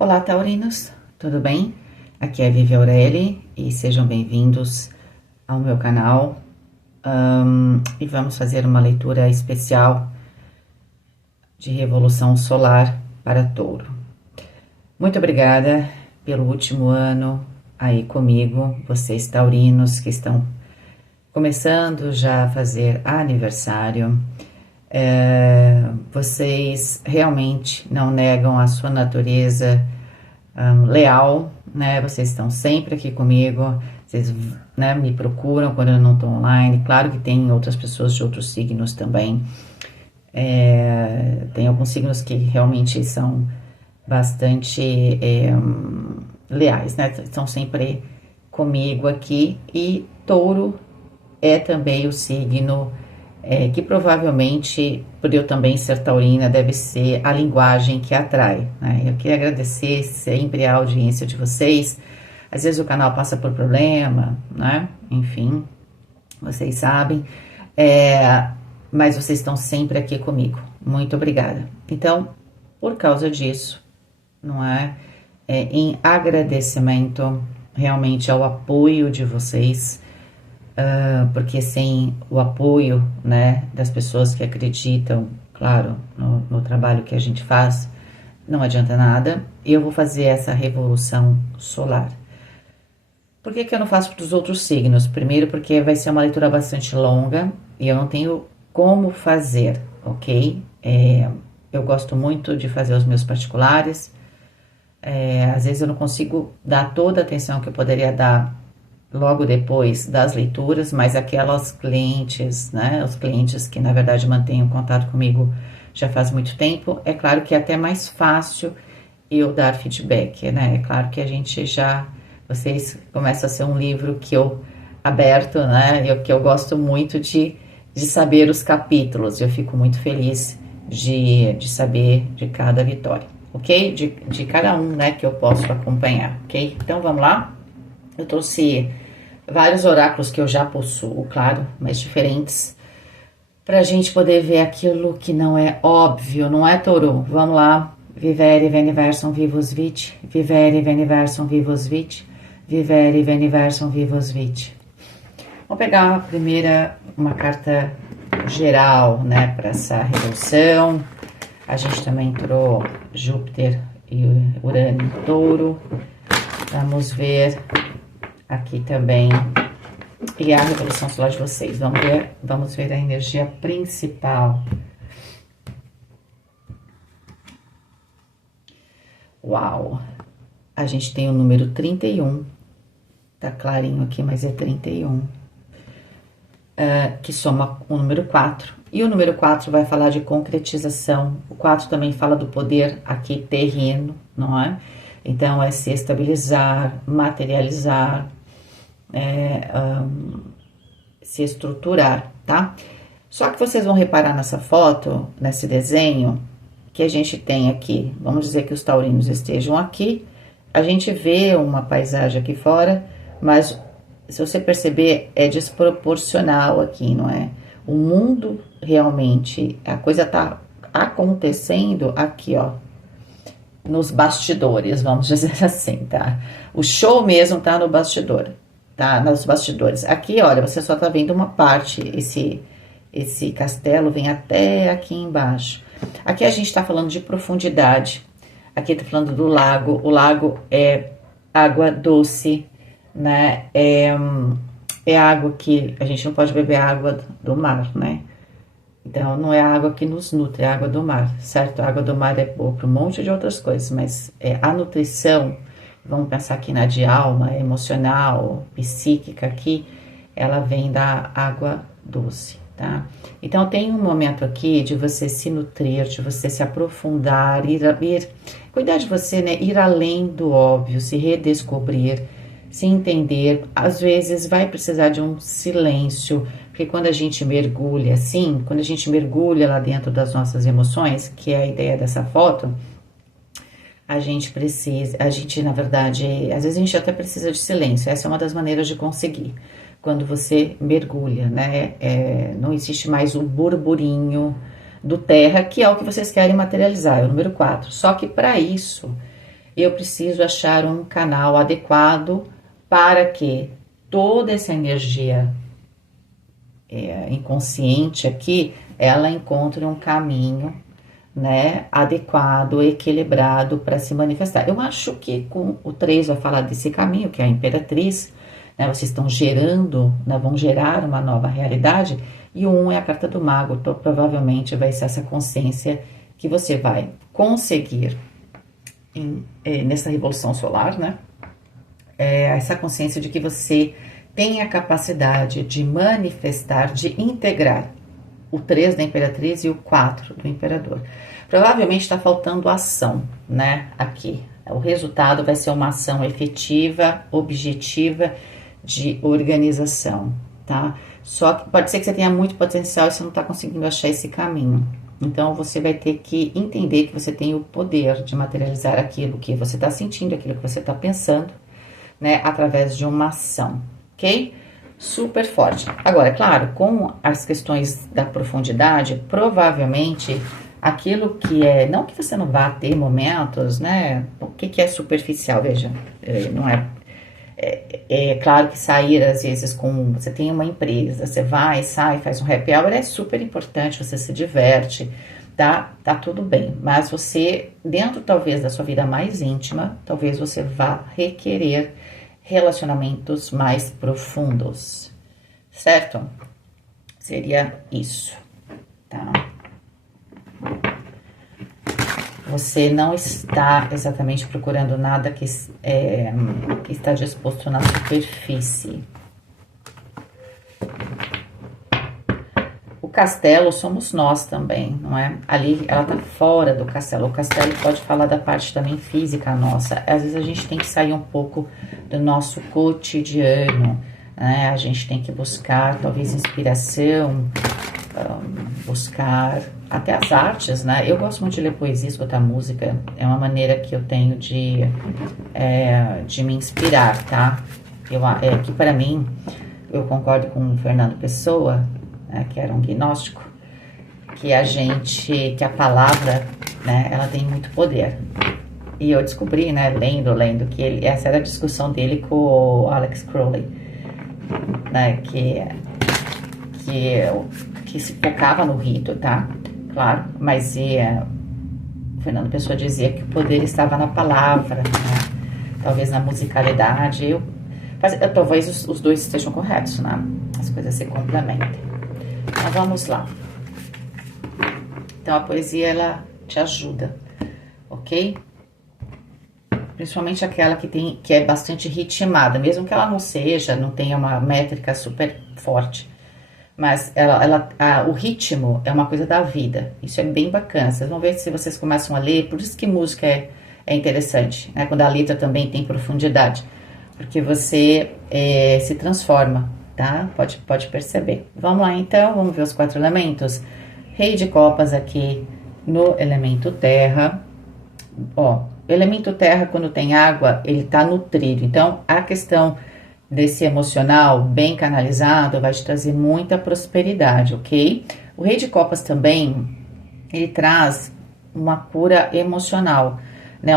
Olá, taurinos, tudo bem? Aqui é Vivi Aureli e sejam bem-vindos ao meu canal. E vamos fazer uma leitura especial de Revolução Solar para Touro. Muito obrigada pelo último ano aí comigo, vocês taurinos que estão começando já a fazer aniversário. Vocês realmente não negam a sua natureza leal, né? Vocês estão sempre aqui comigo, vocês, né, me procuram quando eu não estou online. Claro que tem outras pessoas de outros signos também. Tem alguns signos que realmente são bastante leais, né? Estão sempre comigo aqui. E Touro é também o signo que provavelmente, por eu também ser taurina, deve ser a linguagem que atrai, né? Eu queria agradecer sempre a audiência de vocês. Às vezes o canal passa por problema, né? Enfim, vocês sabem. Mas vocês estão sempre aqui comigo. Muito obrigada. Então, por causa disso, não é? Em agradecimento realmente ao apoio de vocês, porque sem o apoio, né, das pessoas que acreditam, claro, no trabalho que a gente faz, não adianta nada. Eu vou fazer essa revolução solar. Por que eu não faço para os outros signos? Primeiro, porque vai ser uma leitura bastante longa e eu não tenho como fazer, ok? Eu gosto muito de fazer os meus particulares. Às vezes eu não consigo dar toda a atenção que eu poderia dar logo depois das leituras, mas aquelas clientes, né, os clientes que na verdade mantêm o contato comigo já faz muito tempo, é claro que é até mais fácil eu dar feedback, né? É claro que a gente vocês começam a ser um livro que eu aberto, né? Que eu gosto muito de saber os capítulos. Eu fico muito feliz de saber de cada vitória, ok? De cada um, né, que eu posso acompanhar, ok? Então vamos lá. Eu trouxe vários oráculos que eu já possuo, claro, mas diferentes, pra gente poder ver aquilo que não é óbvio, não é, Touro? Vamos lá. Vivere veniversum vivus vit, vivere veniversum vivus vit, vivere veniversum vivus vit. Vamos pegar a primeira, uma carta geral, né, para essa revolução. A gente também entrou Júpiter e Urano em Touro. Vamos ver aqui também e a revolução solar de vocês. Vamos ver a energia principal. Uau! A gente tem o número 31. Tá clarinho aqui, mas é 31. Que soma o número 4. E o número 4 vai falar de concretização. O 4 também fala do poder aqui terreno, não é? Então, é se estabilizar, materializar, se estruturar, tá? Só que vocês vão reparar nessa foto, nesse desenho, que a gente tem aqui, vamos dizer que os taurinos estejam aqui, a gente vê uma paisagem aqui fora, mas se você perceber, é desproporcional aqui, não é? O mundo realmente, a coisa tá acontecendo aqui, ó, nos bastidores, vamos dizer assim, tá? O show mesmo tá no bastidor, tá? Nos bastidores. Aqui, olha, você só tá vendo uma parte, esse castelo vem até aqui embaixo. Aqui a gente tá falando de profundidade, aqui tá falando do lago, o lago é água doce, né? É água que a gente não pode beber água do mar, né? Então, não é a água que nos nutre, é a água do mar, certo? A água do mar é boa para um monte de outras coisas, mas a nutrição, vamos pensar aqui na de alma, emocional, psíquica aqui, ela vem da água doce, tá? Então, tem um momento aqui de você se nutrir, de você se aprofundar, cuidar de você, né? Ir além do óbvio, se redescobrir, se entender. Às vezes vai precisar de um silêncio, porque quando a gente mergulha assim, quando a gente mergulha lá dentro das nossas emoções, que é a ideia dessa foto, a gente na verdade, às vezes a gente até precisa de silêncio. Essa é uma das maneiras de conseguir. Quando você mergulha, né? Não existe mais o burburinho do terra, que é o que vocês querem materializar, é o número 4. Só que para isso, eu preciso achar um canal adequado para que toda essa energia inconsciente aqui, ela encontre um caminho, né, adequado, equilibrado para se manifestar. Eu acho que com o 3 vai falar desse caminho, que é a Imperatriz, né, vocês estão gerando, né, vão gerar uma nova realidade, e o 1 é a carta do Mago, então provavelmente vai ser essa consciência que você vai conseguir nessa revolução solar, né, essa consciência de que você tem a capacidade de manifestar, de integrar o 3 da Imperatriz e o 4 do Imperador. Provavelmente está faltando ação, né, aqui. O resultado vai ser uma ação efetiva, objetiva, de organização, tá? Só que pode ser que você tenha muito potencial e você não está conseguindo achar esse caminho. Então, você vai ter que entender que você tem o poder de materializar aquilo que você está sentindo, aquilo que você está pensando, né, através de uma ação, ok? Super forte. Agora, é claro, com as questões da profundidade, provavelmente aquilo que não que você não vá ter momentos, né? O que é superficial, veja, não é. É claro que sair às vezes você tem uma empresa, você vai, sai, faz um happy hour, é super importante, você se diverte, tá tudo bem, mas você, dentro talvez da sua vida mais íntima, talvez você vá requerer relacionamentos mais profundos, certo? Seria isso, tá? Você não está exatamente procurando nada que está disposto na superfície. O castelo somos nós também, não é? Ali ela tá fora do castelo. O castelo pode falar da parte também física nossa. Às vezes a gente tem que sair um pouco do nosso cotidiano, né? A gente tem que buscar talvez inspiração, buscar até as artes, né? Eu gosto muito de ler poesia, escutar música. É uma maneira que eu tenho de me inspirar, tá? Que para mim, eu concordo com o Fernando Pessoa, né, que era um gnóstico, que a palavra, né, ela tem muito poder. E eu descobri, né, lendo, que essa era a discussão dele com o Alex Crowley, né, que se focava no rito, tá? Claro, mas o Fernando Pessoa dizia que o poder estava na palavra, né? Talvez na musicalidade. Talvez os dois estejam corretos, né? As coisas se complementem. Então vamos lá. Então a poesia, ela te ajuda, ok? Principalmente aquela que é bastante ritmada, mesmo que ela não tenha uma métrica super forte. Mas o ritmo é uma coisa da vida. Isso é bem bacana. Vocês vão ver se vocês começam a ler. Por isso que música é interessante, né? Quando a letra também tem profundidade. Porque você se transforma, tá? Pode perceber. Vamos lá, então. Vamos ver os 4 elementos. Rei de copas aqui no elemento terra. Ó, o elemento terra, quando tem água, ele tá nutrido. Então, a questão desse emocional bem canalizado vai te trazer muita prosperidade, ok? O Rei de Copas também, ele traz uma cura emocional, né?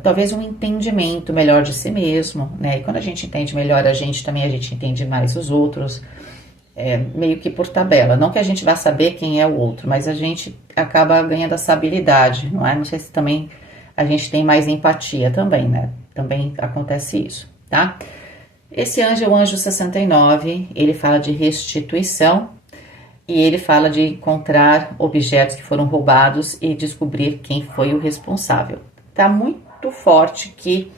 Talvez um entendimento melhor de si mesmo, né? E quando a gente entende melhor a gente entende mais os outros, meio que por tabela. Não que a gente vá saber quem é o outro, mas a gente acaba ganhando essa habilidade, não é? Não sei se também a gente tem mais empatia também, né? Também acontece isso, tá? Esse anjo é o anjo 69, ele fala de restituição e ele fala de encontrar objetos que foram roubados e descobrir quem foi o responsável. Tá muito forte que,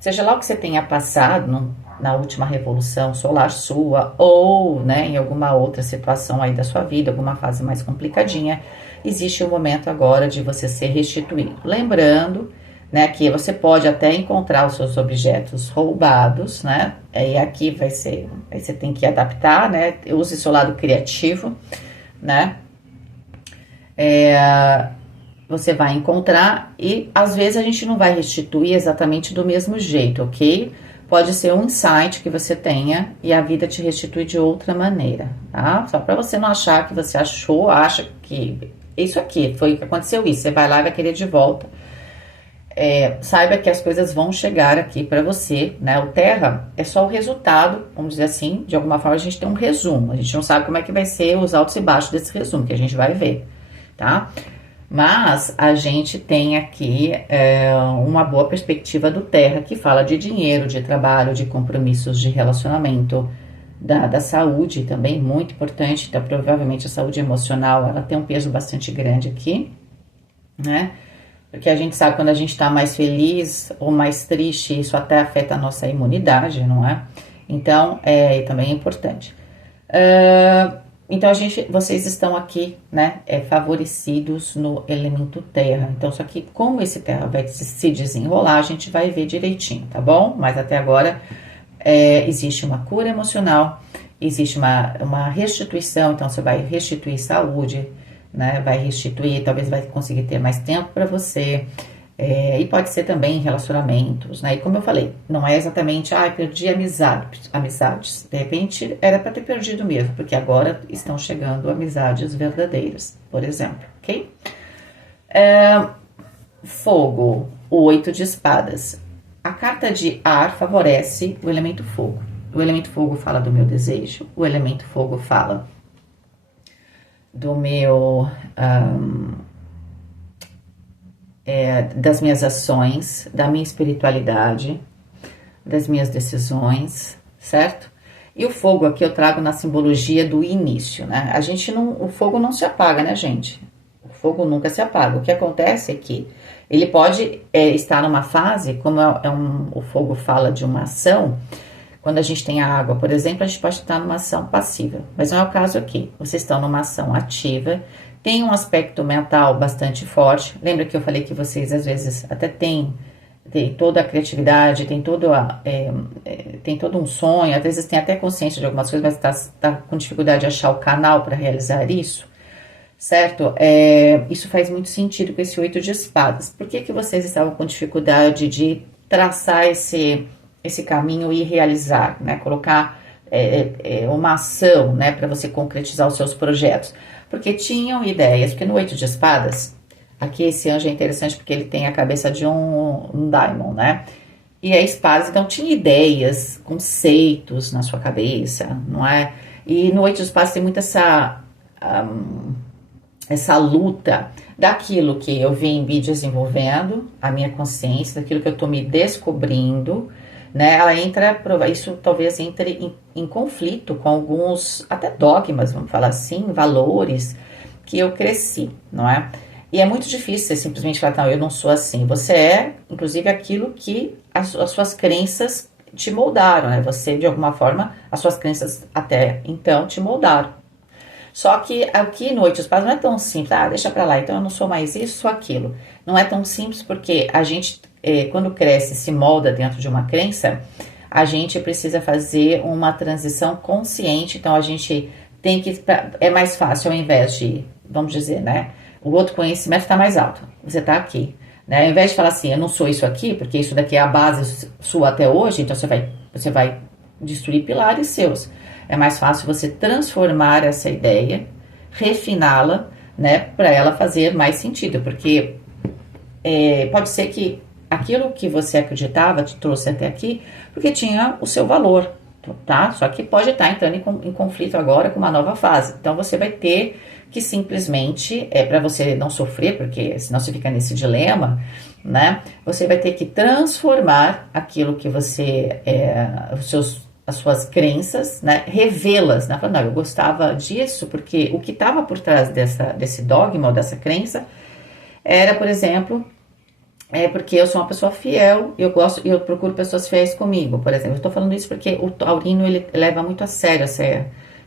seja lá o que você tenha passado na última revolução solar sua ou, né, em alguma outra situação aí da sua vida, alguma fase mais complicadinha, existe o momento agora de você ser restituído. Lembrando, né, que você pode até encontrar os seus objetos roubados, né, e aqui aí você tem que adaptar, né, use seu lado criativo, né, você vai encontrar e às vezes a gente não vai restituir exatamente do mesmo jeito, ok? Pode ser um insight que você tenha e a vida te restitui de outra maneira, tá? Só para você não achar que você acha que isso aqui foi o que aconteceu isso, você vai lá e vai querer de volta. saiba que as coisas vão chegar aqui para você, né? O Terra é só o resultado, vamos dizer assim, de alguma forma a gente tem um resumo, a gente não sabe como é que vai ser os altos e baixos desse resumo, que a gente vai ver, tá? Mas a gente tem aqui uma boa perspectiva do Terra, que fala de dinheiro, de trabalho, de compromissos, de relacionamento, da saúde também, muito importante. Então, provavelmente a saúde emocional, ela tem um peso bastante grande aqui, né? Porque a gente sabe quando a gente tá mais feliz ou mais triste, isso até afeta a nossa imunidade, não é? Então, também é importante. Então, vocês estão aqui, né, favorecidos no elemento terra. Então, só que como esse terra vai se desenrolar, a gente vai ver direitinho, tá bom? Mas até agora, existe uma cura emocional, existe uma restituição, então você vai restituir saúde, né, vai restituir, talvez vai conseguir ter mais tempo para você, e pode ser também relacionamentos, né, e como eu falei, não é exatamente, perdi amizades, de repente era para ter perdido mesmo, porque agora estão chegando amizades verdadeiras, por exemplo, ok? Fogo, o 8 de espadas, a carta de ar favorece o elemento fogo, o elemento fogo fala do meu desejo, o elemento fogo fala do meu das minhas ações, da minha espiritualidade, das minhas decisões, certo? E o fogo aqui eu trago na simbologia do início, né? O fogo não se apaga, né, gente? O fogo nunca se apaga. O que acontece é que ele pode estar numa fase, como o fogo fala de uma ação. Quando a gente tem a água, por exemplo, a gente pode estar numa ação passiva, mas não é o caso aqui. Vocês estão numa ação ativa, tem um aspecto mental bastante forte. Lembra que eu falei que vocês, às vezes, até têm toda a criatividade, tem todo um sonho, às vezes tem até consciência de algumas coisas, mas está com dificuldade de achar o canal para realizar isso, certo? Isso faz muito sentido com esse 8 de espadas. Por que vocês estavam com dificuldade de traçar esse caminho e realizar, né? Colocar uma ação, né, para você concretizar os seus projetos? Porque tinham ideias, porque no 8 de espadas, aqui esse anjo é interessante porque ele tem a cabeça de um diamond, né? E é espadas, então tinha ideias, conceitos na sua cabeça, não é? E no 8 de espadas tem muito essa luta daquilo que eu vim me desenvolvendo, a minha consciência, daquilo que eu tô me descobrindo, né? Isso talvez entre em conflito com alguns, até dogmas, vamos falar assim, valores que eu cresci, não é? E é muito difícil você simplesmente falar, não, eu não sou assim. Você é, inclusive, aquilo que as suas crenças te moldaram, né? Você, de alguma forma, as suas crenças até então te moldaram. Só que aqui no 8 de espadas não é tão simples, deixa pra lá, então eu não sou mais isso, sou aquilo. Não é tão simples porque a gente, quando cresce, se molda dentro de uma crença, a gente precisa fazer uma transição consciente, então a gente tem que, é mais fácil ao invés de, vamos dizer, né, o outro conhecimento está mais alto, você está aqui, né, ao invés de falar assim, eu não sou isso aqui, porque isso daqui é a base sua até hoje, então você vai destruir pilares seus. É mais fácil você transformar essa ideia, refiná-la, né, para ela fazer mais sentido, porque pode ser que aquilo que você acreditava te trouxe até aqui, porque tinha o seu valor, tá? Só que pode estar entrando em conflito agora com uma nova fase. Então você vai ter que simplesmente, para você não sofrer, porque senão você fica nesse dilema, né? Você vai ter que transformar aquilo que você, as suas crenças, né? Revê-las, né? Falando, não, eu gostava disso, porque o que estava por trás desse dogma ou dessa crença era, por exemplo, porque eu sou uma pessoa fiel, eu procuro pessoas fiéis comigo, por exemplo. Eu estou falando isso porque o taurino, ele leva muito a sério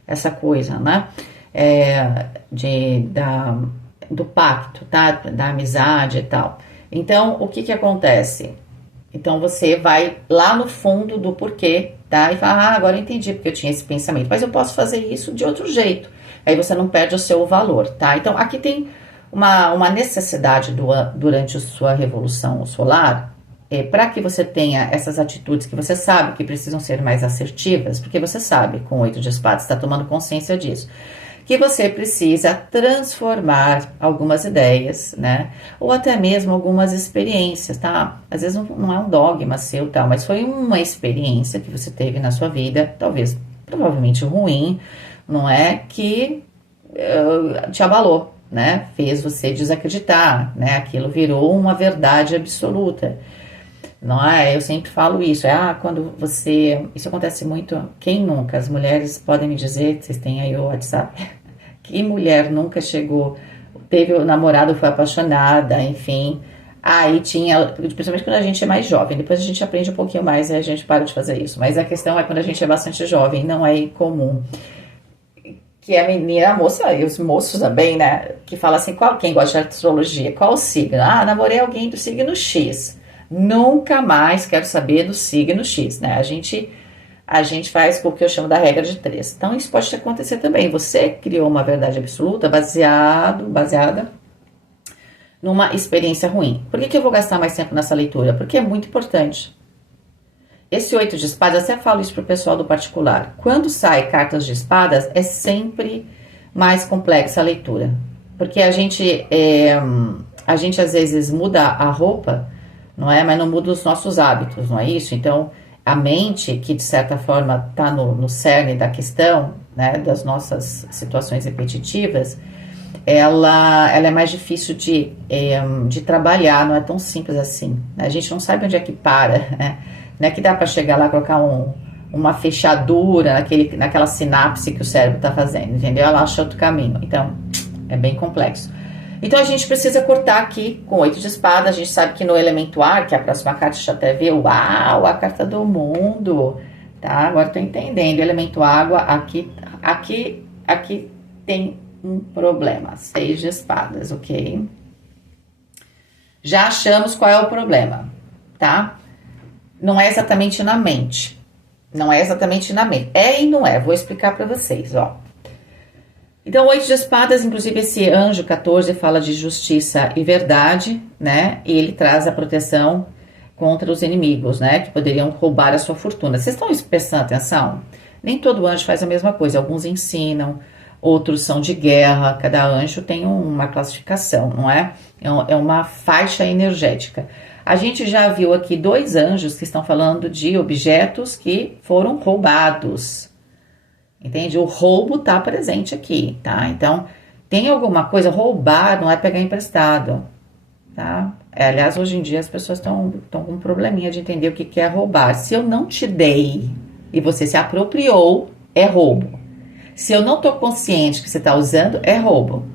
essa coisa, né? Do pacto, tá? Da amizade e tal. Então, o que acontece? Então, você vai lá no fundo do porquê, tá? E fala, agora eu entendi porque eu tinha esse pensamento, mas eu posso fazer isso de outro jeito. Aí você não perde o seu valor, tá? Então, aqui tem uma necessidade durante a sua revolução solar, para que você tenha essas atitudes que você sabe que precisam ser mais assertivas, porque você sabe, com o 8 de espadas, está tomando consciência disso, que você precisa transformar algumas ideias, né? Ou até mesmo algumas experiências, tá? Às vezes não é um dogma seu, tal, mas foi uma experiência que você teve na sua vida, talvez, provavelmente ruim, não é? Que te abalou, né? Fez você desacreditar, né? Aquilo virou uma verdade absoluta. Não é? Eu sempre falo isso. Quando você. Isso acontece muito. Quem nunca? As mulheres podem me dizer, vocês têm aí o WhatsApp. Que mulher nunca chegou, teve o namorado, foi apaixonada, enfim. Aí tinha, principalmente quando a gente é mais jovem, depois a gente aprende um pouquinho mais e a gente para de fazer isso. Mas a questão é quando a gente é bastante jovem, não é incomum. Que a menina, a moça e os moços também, né? Que fala assim, quem gosta de astrologia, qual o signo? Namorei alguém do signo X. Nunca mais quero saber do signo X, né? A gente faz o que eu chamo da regra de 3. Então, isso pode acontecer também. Você criou uma verdade absoluta baseada numa experiência ruim. Por que eu vou gastar mais tempo nessa leitura? Porque é muito importante. Esse 8 de espadas, eu até falo isso pro pessoal do particular. Quando sai cartas de espadas, é sempre mais complexa a leitura. Porque a gente às vezes muda a roupa, não é? Mas não muda os nossos hábitos, não é isso? Então, a mente, que de certa forma está no cerne da questão, né, das nossas situações repetitivas, ela é mais difícil de trabalhar, não é tão simples assim. A gente não sabe onde é que para, né? Não é que dá para chegar lá e colocar uma fechadura naquela sinapse que o cérebro está fazendo, entendeu? Ela acha outro caminho. Então, é bem complexo. Então, a gente precisa cortar aqui com 8 de espada. A gente sabe que no elemento ar, que é a próxima carta, deixa eu até ver. Uau, a carta do mundo. Tá, agora tô entendendo. Elemento água, aqui tem um problema. 6 de espadas, ok? Já achamos qual é o problema, tá? Não é exatamente na mente. Não é exatamente na mente. É e não é. Vou explicar para vocês, ó. Então, 8 de espadas, inclusive esse anjo 14 fala de justiça e verdade, né? E ele traz a proteção contra os inimigos, né? Que poderiam roubar a sua fortuna. Vocês estão prestando atenção? Nem todo anjo faz a mesma coisa. Alguns ensinam, outros são de guerra. Cada anjo tem uma classificação, não é? É uma faixa energética. A gente já viu aqui 2 anjos que estão falando de objetos que foram roubados. Entende? O roubo tá presente aqui, tá? Então, tem alguma coisa, roubar não é pegar emprestado, tá? Aliás, hoje em dia as pessoas estão com um probleminha de entender o que é roubar. Se eu não te dei e você se apropriou, é roubo. Se eu não tô consciente que você tá usando, é roubo.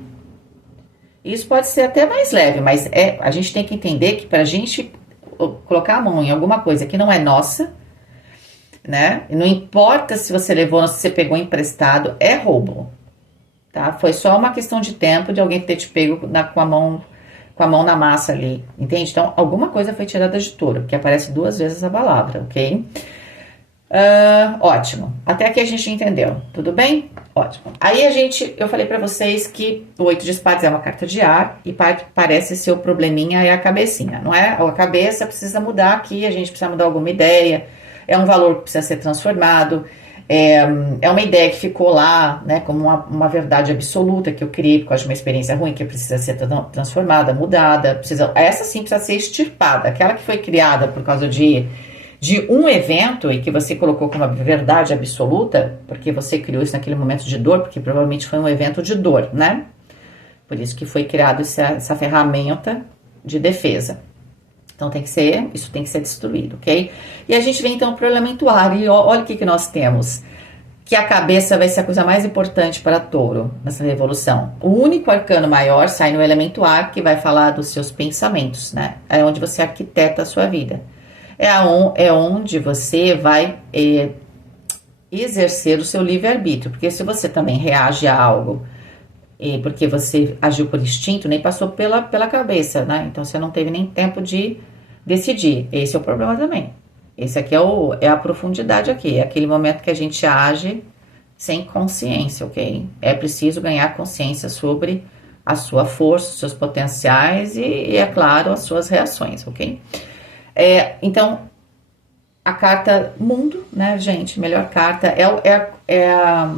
Isso pode ser até mais leve, mas a gente tem que entender que pra gente colocar a mão em alguma coisa que não é nossa, né? Não importa se você levou ou se você pegou emprestado, é roubo, tá? Foi só uma questão de tempo de alguém ter te pego com a mão na massa ali, entende? Então, alguma coisa foi tirada de touro, porque aparece 2 vezes a palavra, ok? Ótimo. Até aqui a gente entendeu, tudo bem? Ótimo. Aí eu falei pra vocês que o 8 de espadas é uma carta de ar e parece ser o probleminha é a cabecinha, não é? A cabeça precisa mudar aqui, a gente precisa mudar alguma ideia. É um valor que precisa ser transformado, é uma ideia que ficou lá, né, como uma verdade absoluta que eu criei por causa de uma experiência ruim que precisa ser transformada, mudada, essa sim precisa ser extirpada, aquela que foi criada por causa de um evento e que você colocou como uma verdade absoluta, porque você criou isso naquele momento de dor, porque provavelmente foi um evento de dor, né? Por isso que foi criado essa ferramenta de defesa. Então, isso tem que ser destruído, ok? E a gente vem então para o elemento ar, e olha o que nós temos. Que a cabeça vai ser a coisa mais importante para touro nessa revolução. O único arcano maior sai no elemento ar, que vai falar dos seus pensamentos, né? É onde você arquiteta a sua vida. É onde você vai exercer o seu livre-arbítrio, porque se você também reage a algo porque você agiu por instinto, nem passou pela cabeça, né? Então você não teve nem tempo de decidir. Esse é o problema também. Esse aqui é a profundidade aqui, é aquele momento que a gente age sem consciência, ok? É preciso ganhar consciência sobre a sua força, os seus potenciais e é claro, as suas reações, ok? Então, a carta mundo, né, gente? Melhor carta é a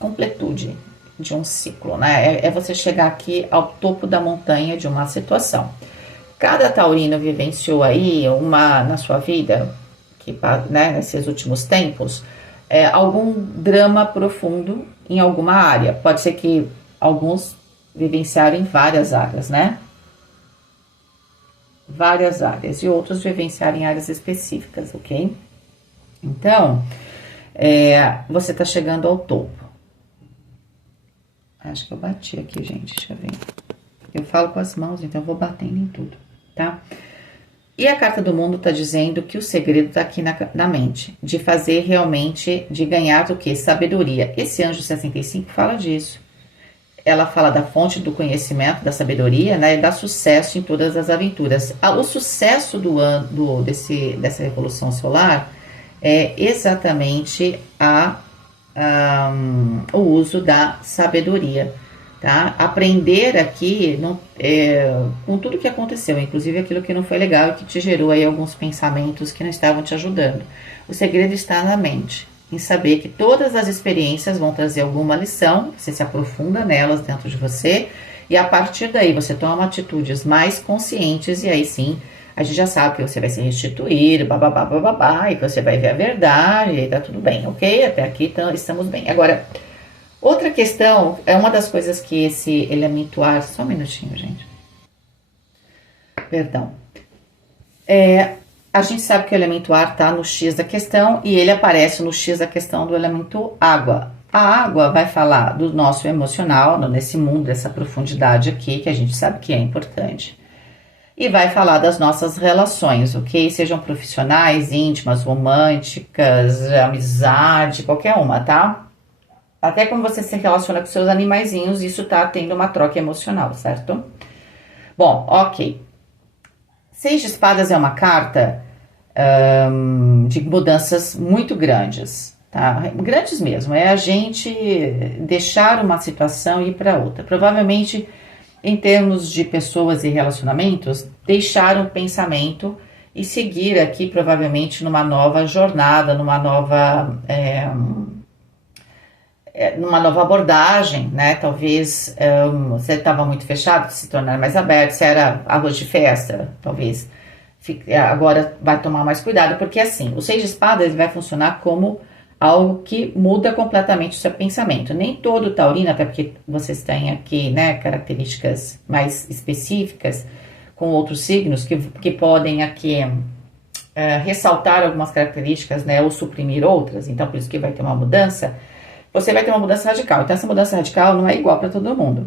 completude. de um ciclo, né? É você chegar aqui ao topo da montanha de uma situação. Cada taurino vivenciou aí uma na sua vida, que, né, nesses últimos tempos, algum drama profundo em alguma área. Pode ser que alguns vivenciaram em várias áreas, né? Várias áreas, e outros vivenciaram em áreas específicas, ok? Então, você tá chegando ao topo. Acho que eu bati aqui, gente, deixa eu ver. Eu falo com as mãos, então eu vou batendo em tudo, tá? E a carta do mundo tá dizendo que o segredo tá aqui na mente, de fazer realmente, de ganhar o quê? Sabedoria. Esse anjo 65 fala disso. Ela fala da fonte do conhecimento, da sabedoria, né? E dá sucesso em todas as aventuras. O sucesso dessa revolução solar é exatamente o uso da sabedoria, tá? Aprender aqui com tudo que aconteceu, inclusive aquilo que não foi legal e que te gerou aí alguns pensamentos que não estavam te ajudando. O segredo está na mente, em saber que todas as experiências vão trazer alguma lição, você se aprofunda nelas dentro de você, e a partir daí você toma atitudes mais conscientes, e aí sim, a gente já sabe que você vai se restituir, bababá, bababá, e que você vai ver a verdade, e tá tudo bem, ok? Até aqui estamos bem. Agora, outra questão, é uma das coisas que esse elemento ar... Só um minutinho, gente. Perdão. A gente sabe que o elemento ar tá no X da questão, e ele aparece no X da questão do elemento água. A água vai falar do nosso emocional, nesse mundo, dessa profundidade aqui, que a gente sabe que é importante. E vai falar das nossas relações, ok? Sejam profissionais, íntimas, românticas, amizade, qualquer uma, tá? Até como você se relaciona com seus animaizinhos, isso tá tendo uma troca emocional, certo? Bom, ok. 6 de espadas é uma carta de mudanças muito grandes, tá? Grandes mesmo, é a gente deixar uma situação e ir para outra. Provavelmente, em termos de pessoas e relacionamentos, deixar um pensamento e seguir aqui, provavelmente, numa nova jornada, numa nova abordagem, né? Talvez você estava muito fechado, se tornar mais aberto, se era arroz de festa, talvez agora vai tomar mais cuidado, porque assim, o 6 de espadas vai funcionar como algo que muda completamente o seu pensamento. Nem todo taurino, até porque vocês têm aqui, né, características mais específicas com outros signos que podem aqui ressaltar algumas características, né, ou suprimir outras. Então, por isso que vai ter uma mudança. Você vai ter uma mudança radical. Então, essa mudança radical não é igual para todo mundo.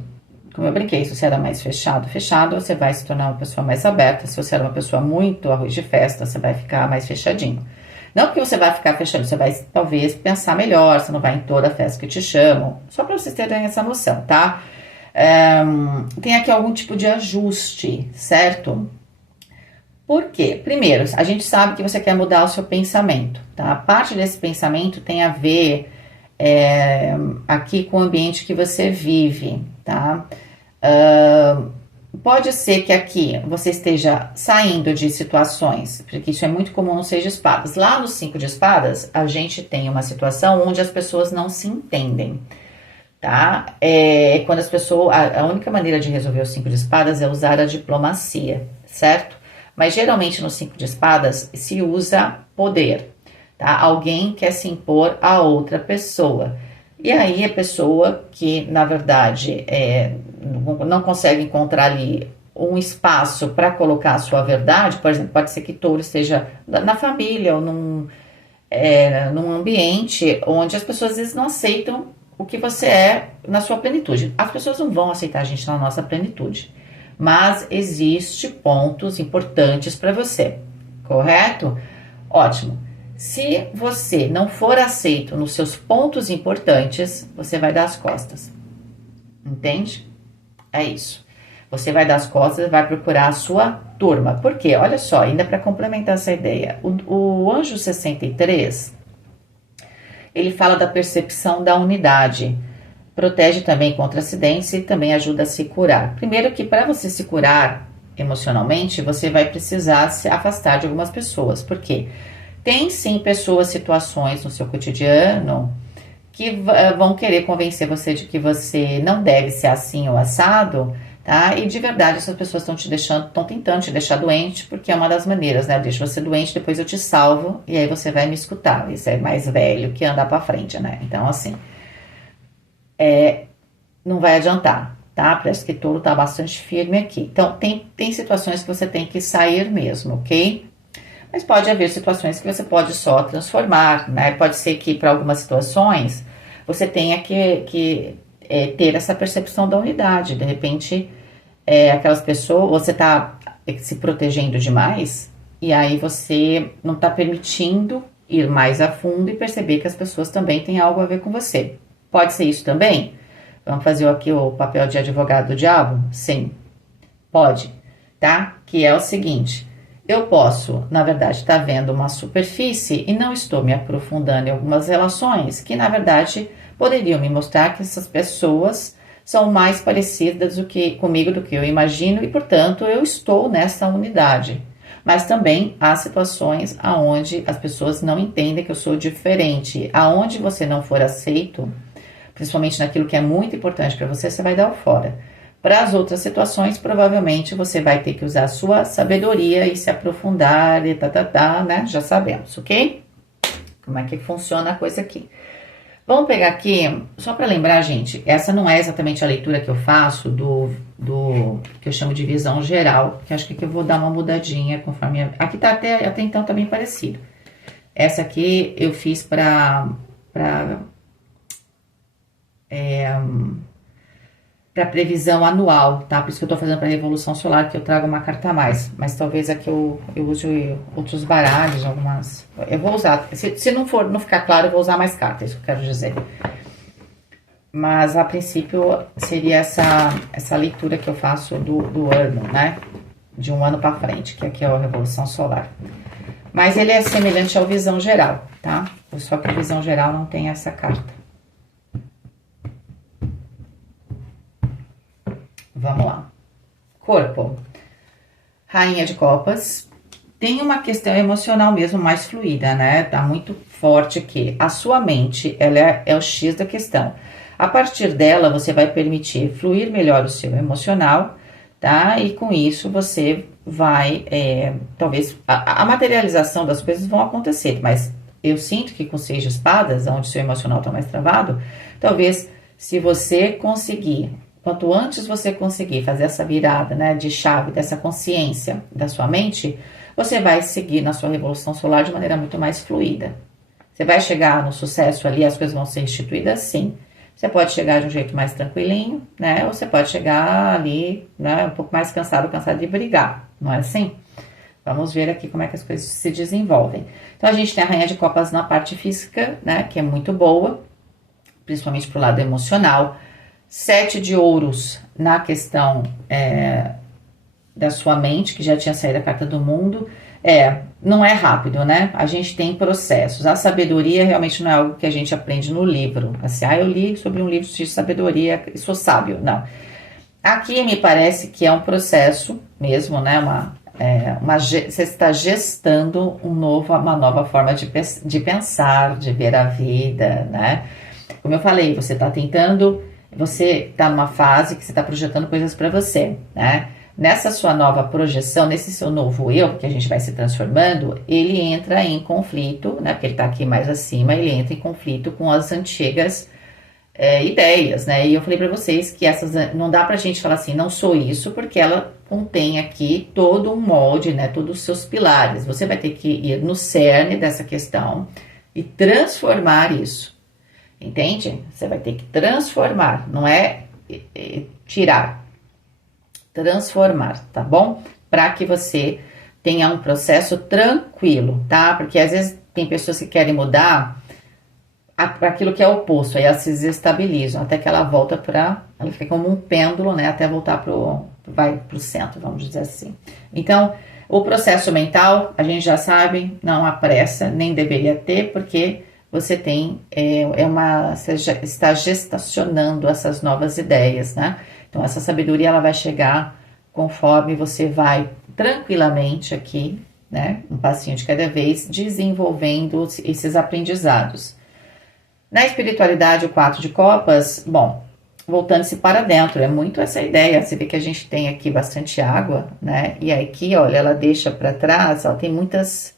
Como eu brinquei, se você era mais fechado, você vai se tornar uma pessoa mais aberta. Se você era uma pessoa muito arroz de festa, você vai ficar mais fechadinho. Não porque você vai ficar fechado, você vai talvez pensar melhor, você não vai em toda a festa que te chamam. Só para vocês terem essa noção, tá? Tem aqui algum tipo de ajuste, certo? Por quê? Primeiro, a gente sabe que você quer mudar o seu pensamento, tá? Parte desse pensamento tem a ver aqui com o ambiente que você vive, tá? Pode ser que aqui você esteja saindo de situações, porque isso é muito comum no 6 de espadas. Lá no 5 de espadas, a gente tem uma situação onde as pessoas não se entendem, tá? Quando as pessoas... A única maneira de resolver o 5 de espadas é usar a diplomacia, certo? Mas geralmente no 5 de espadas se usa poder, tá? Alguém quer se impor a outra pessoa. E aí a pessoa que, na verdade, não consegue encontrar ali um espaço para colocar a sua verdade, por exemplo, pode ser que touro esteja na família ou num ambiente onde as pessoas às vezes não aceitam o que você é na sua plenitude. As pessoas não vão aceitar a gente na nossa plenitude, mas existe pontos importantes para você, correto? Ótimo. Se você não for aceito nos seus pontos importantes, você vai dar as costas. Entende? É isso. Você vai dar as costas e vai procurar a sua turma. Por quê? Olha só, ainda para complementar essa ideia. O anjo 63, ele fala da percepção da unidade. Protege também contra acidentes e também ajuda a se curar. Primeiro que para você se curar emocionalmente, você vai precisar se afastar de algumas pessoas. Por quê? Tem sim pessoas, situações no seu cotidiano que vão querer convencer você de que você não deve ser assim ou assado, tá? E de verdade essas pessoas estão tentando te deixar doente, porque é uma das maneiras, né? Eu deixo você doente, depois eu te salvo e aí você vai me escutar. Isso é mais velho que andar para frente, né? Então assim, não vai adiantar, tá? Parece que Touro tá bastante firme aqui. Então tem situações que você tem que sair mesmo, ok? Mas pode haver situações que você pode só transformar, né? Pode ser que para algumas situações você tenha que ter essa percepção da unidade. De repente, aquelas pessoas, você está se protegendo demais e aí você não está permitindo ir mais a fundo e perceber que as pessoas também têm algo a ver com você. Pode ser isso também? Vamos fazer aqui o papel de advogado do diabo? Sim, pode, tá? Que é o seguinte: eu posso, na verdade, estar vendo uma superfície e não estou me aprofundando em algumas relações que, na verdade, poderiam me mostrar que essas pessoas são mais parecidas comigo do que eu imagino e, portanto, eu estou nessa unidade. Mas também há situações onde as pessoas não entendem que eu sou diferente. Aonde você não for aceito, principalmente naquilo que é muito importante para você, você vai dar o fora. Para as outras situações, provavelmente você vai ter que usar a sua sabedoria e se aprofundar e né? Já sabemos, ok? Como é que funciona a coisa aqui. Vamos pegar aqui, só para lembrar, gente, essa não é exatamente a leitura que eu faço do que eu chamo de visão geral, que acho que aqui eu vou dar uma mudadinha conforme... Aqui tá até então tá bem parecido. Essa aqui eu fiz para previsão anual, tá? Por isso que eu tô fazendo para Revolução Solar, que eu trago uma carta a mais. Mas talvez aqui eu use outros baralhos, algumas... Eu vou usar, se não ficar claro, eu vou usar mais cartas, isso que eu quero dizer. Mas, a princípio, seria essa leitura que eu faço do ano, né? De um ano para frente, que aqui é a Revolução Solar. Mas ele é semelhante ao Visão Geral, tá? Só que a Visão Geral não tem essa carta. Vamos lá. Corpo. Rainha de Copas. Tem uma questão emocional mesmo mais fluida, né? Tá muito forte aqui. A sua mente, ela é o X da questão. A partir dela, você vai permitir fluir melhor o seu emocional, tá? E com isso, você vai, talvez, a materialização das coisas vão acontecer, mas eu sinto que com 6 de espadas, onde seu emocional tá mais travado, talvez, se você conseguir... Quanto antes você conseguir fazer essa virada, né, de chave dessa consciência da sua mente, você vai seguir na sua revolução solar de maneira muito mais fluida. Você vai chegar no sucesso ali, as coisas vão ser instituídas, sim. Você pode chegar de um jeito mais tranquilinho, né, ou você pode chegar ali, né, um pouco mais cansado de brigar, não é assim? Vamos ver aqui como é que as coisas se desenvolvem. Então, a gente tem a Rainha de Copas na parte física, né, que é muito boa, principalmente pro lado emocional. 7 de ouros na questão da sua mente, que já tinha saído a carta do mundo. Não é rápido, né? A gente tem processos. A sabedoria realmente não é algo que a gente aprende no livro. Assim, eu li sobre um livro de sabedoria e sou sábio. Não. Aqui me parece que é um processo mesmo, né? Você está gestando uma nova forma de pensar, de ver a vida, né? Como eu falei, você está tentando... Você está numa fase que você está projetando coisas para você, né? Nessa sua nova projeção, nesse seu novo eu, que a gente vai se transformando, ele entra em conflito, né? Porque ele está aqui mais acima, ele entra em conflito com as antigas ideias, né? E eu falei para vocês que não dá pra gente falar assim, não sou isso, porque ela contém aqui todo um molde, né? Todos os seus pilares. Você vai ter que ir no cerne dessa questão e transformar isso. Entende? Você vai ter que transformar, não é tirar. Transformar, tá bom? Para que você tenha um processo tranquilo, tá? Porque às vezes tem pessoas que querem mudar para aquilo que é oposto, aí elas se desestabilizam, até que ela volta ela fica como um pêndulo, né? Até voltar pro centro, vamos dizer assim. Então, o processo mental, a gente já sabe, não há pressa, nem deveria ter, porque... Você você já está gestacionando essas novas ideias, né? Então, essa sabedoria, ela vai chegar conforme você vai tranquilamente aqui, né? Um passinho de cada vez, desenvolvendo esses aprendizados. Na espiritualidade, o 4 de copas, bom, voltando-se para dentro, é muito essa ideia. Você vê que a gente tem aqui bastante água, né? E aqui, olha, ela deixa para trás, ó, tem muitas...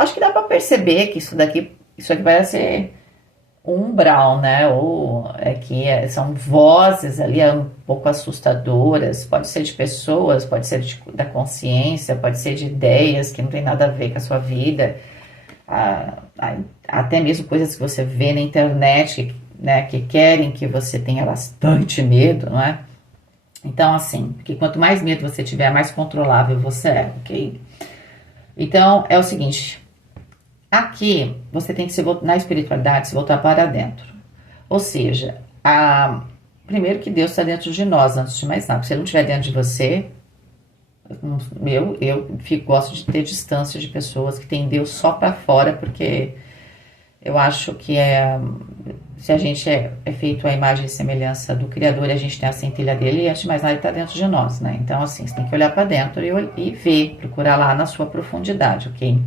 acho que dá para perceber que isso aqui vai ser um umbral, né? Ou aqui são vozes ali um pouco assustadoras, pode ser de pessoas, pode ser da consciência, pode ser de ideias que não tem nada a ver com a sua vida, até mesmo coisas que você vê na internet, né, que querem que você tenha bastante medo, não é? Então, assim, porque quanto mais medo você tiver, mais controlável você é, ok? Então, é o seguinte, aqui você tem que na espiritualidade se voltar para dentro. Ou seja, primeiro que Deus está dentro de nós, antes de mais nada. Se ele não estiver dentro de você, eu gosto de ter distância de pessoas que têm Deus só para fora, porque eu acho que se a gente é feito a imagem e semelhança do Criador e a gente tem a centelha dele, e antes de mais nada ele está dentro de nós, né? Então, assim, você tem que olhar para dentro e ver, procurar lá na sua profundidade, ok?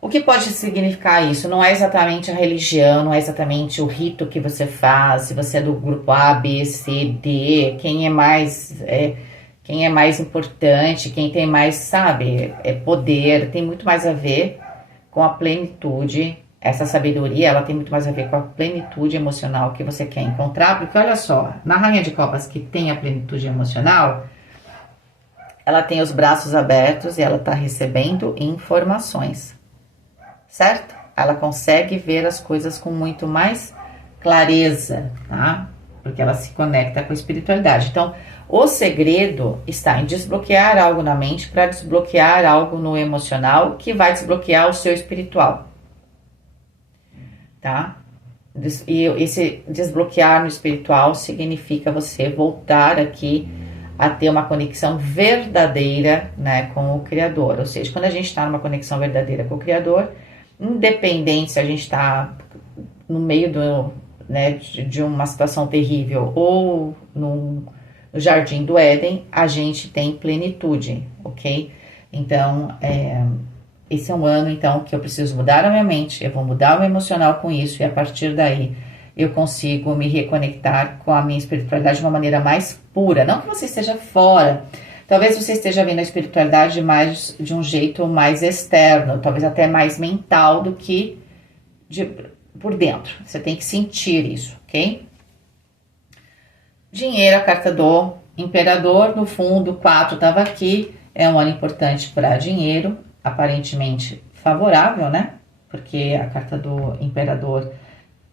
O que pode significar isso? Não é exatamente a religião, não é exatamente o rito que você faz, se você é do grupo A, B, C, D, quem é mais importante, quem tem mais, sabe, poder, tem muito mais a ver com a plenitude. Essa sabedoria, ela tem muito mais a ver com a plenitude emocional que você quer encontrar, porque olha só, na Rainha de Copas que tem a plenitude emocional, ela tem os braços abertos e ela está recebendo informações, certo? Ela consegue ver as coisas com muito mais clareza, tá? Porque ela se conecta com a espiritualidade. Então, o segredo está em desbloquear algo na mente para desbloquear algo no emocional que vai desbloquear o seu espiritual. Tá? E esse desbloquear no espiritual significa você voltar aqui a ter uma conexão verdadeira, né, com o Criador. Ou seja, quando a gente está numa conexão verdadeira com o Criador, independente se a gente está no meio de uma situação terrível ou no Jardim do Éden, a gente tem plenitude, ok? Então, esse é um ano, então, que eu preciso mudar a minha mente, eu vou mudar o meu emocional com isso, e a partir daí eu consigo me reconectar com a minha espiritualidade de uma maneira mais pura. Não que você esteja fora, talvez você esteja vendo a espiritualidade mais de um jeito mais externo, talvez até mais mental do que por dentro. Você tem que sentir isso, ok? Dinheiro, a carta do Imperador, no fundo, 4 estava aqui, é um ano importante para dinheiro, aparentemente favorável, né? Porque a carta do Imperador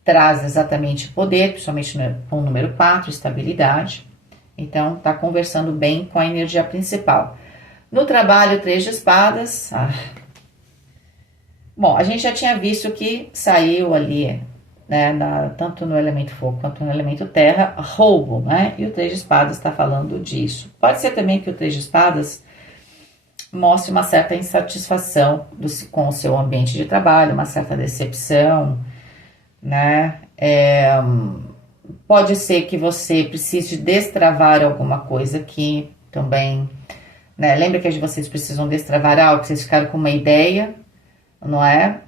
traz exatamente poder, principalmente com o número 4, estabilidade. Então, tá conversando bem com a energia principal. No trabalho, 3 de espadas. Bom, a gente já tinha visto que saiu ali, né, tanto no elemento fogo quanto no elemento terra, roubo, né? E o 3 de espadas está falando disso. Pode ser também que o 3 de espadas mostre uma certa insatisfação com o seu ambiente de trabalho, uma certa decepção, né? Pode ser que você precise destravar alguma coisa aqui também, né? Lembra que vocês precisam destravar algo, que vocês ficaram com uma ideia, não é?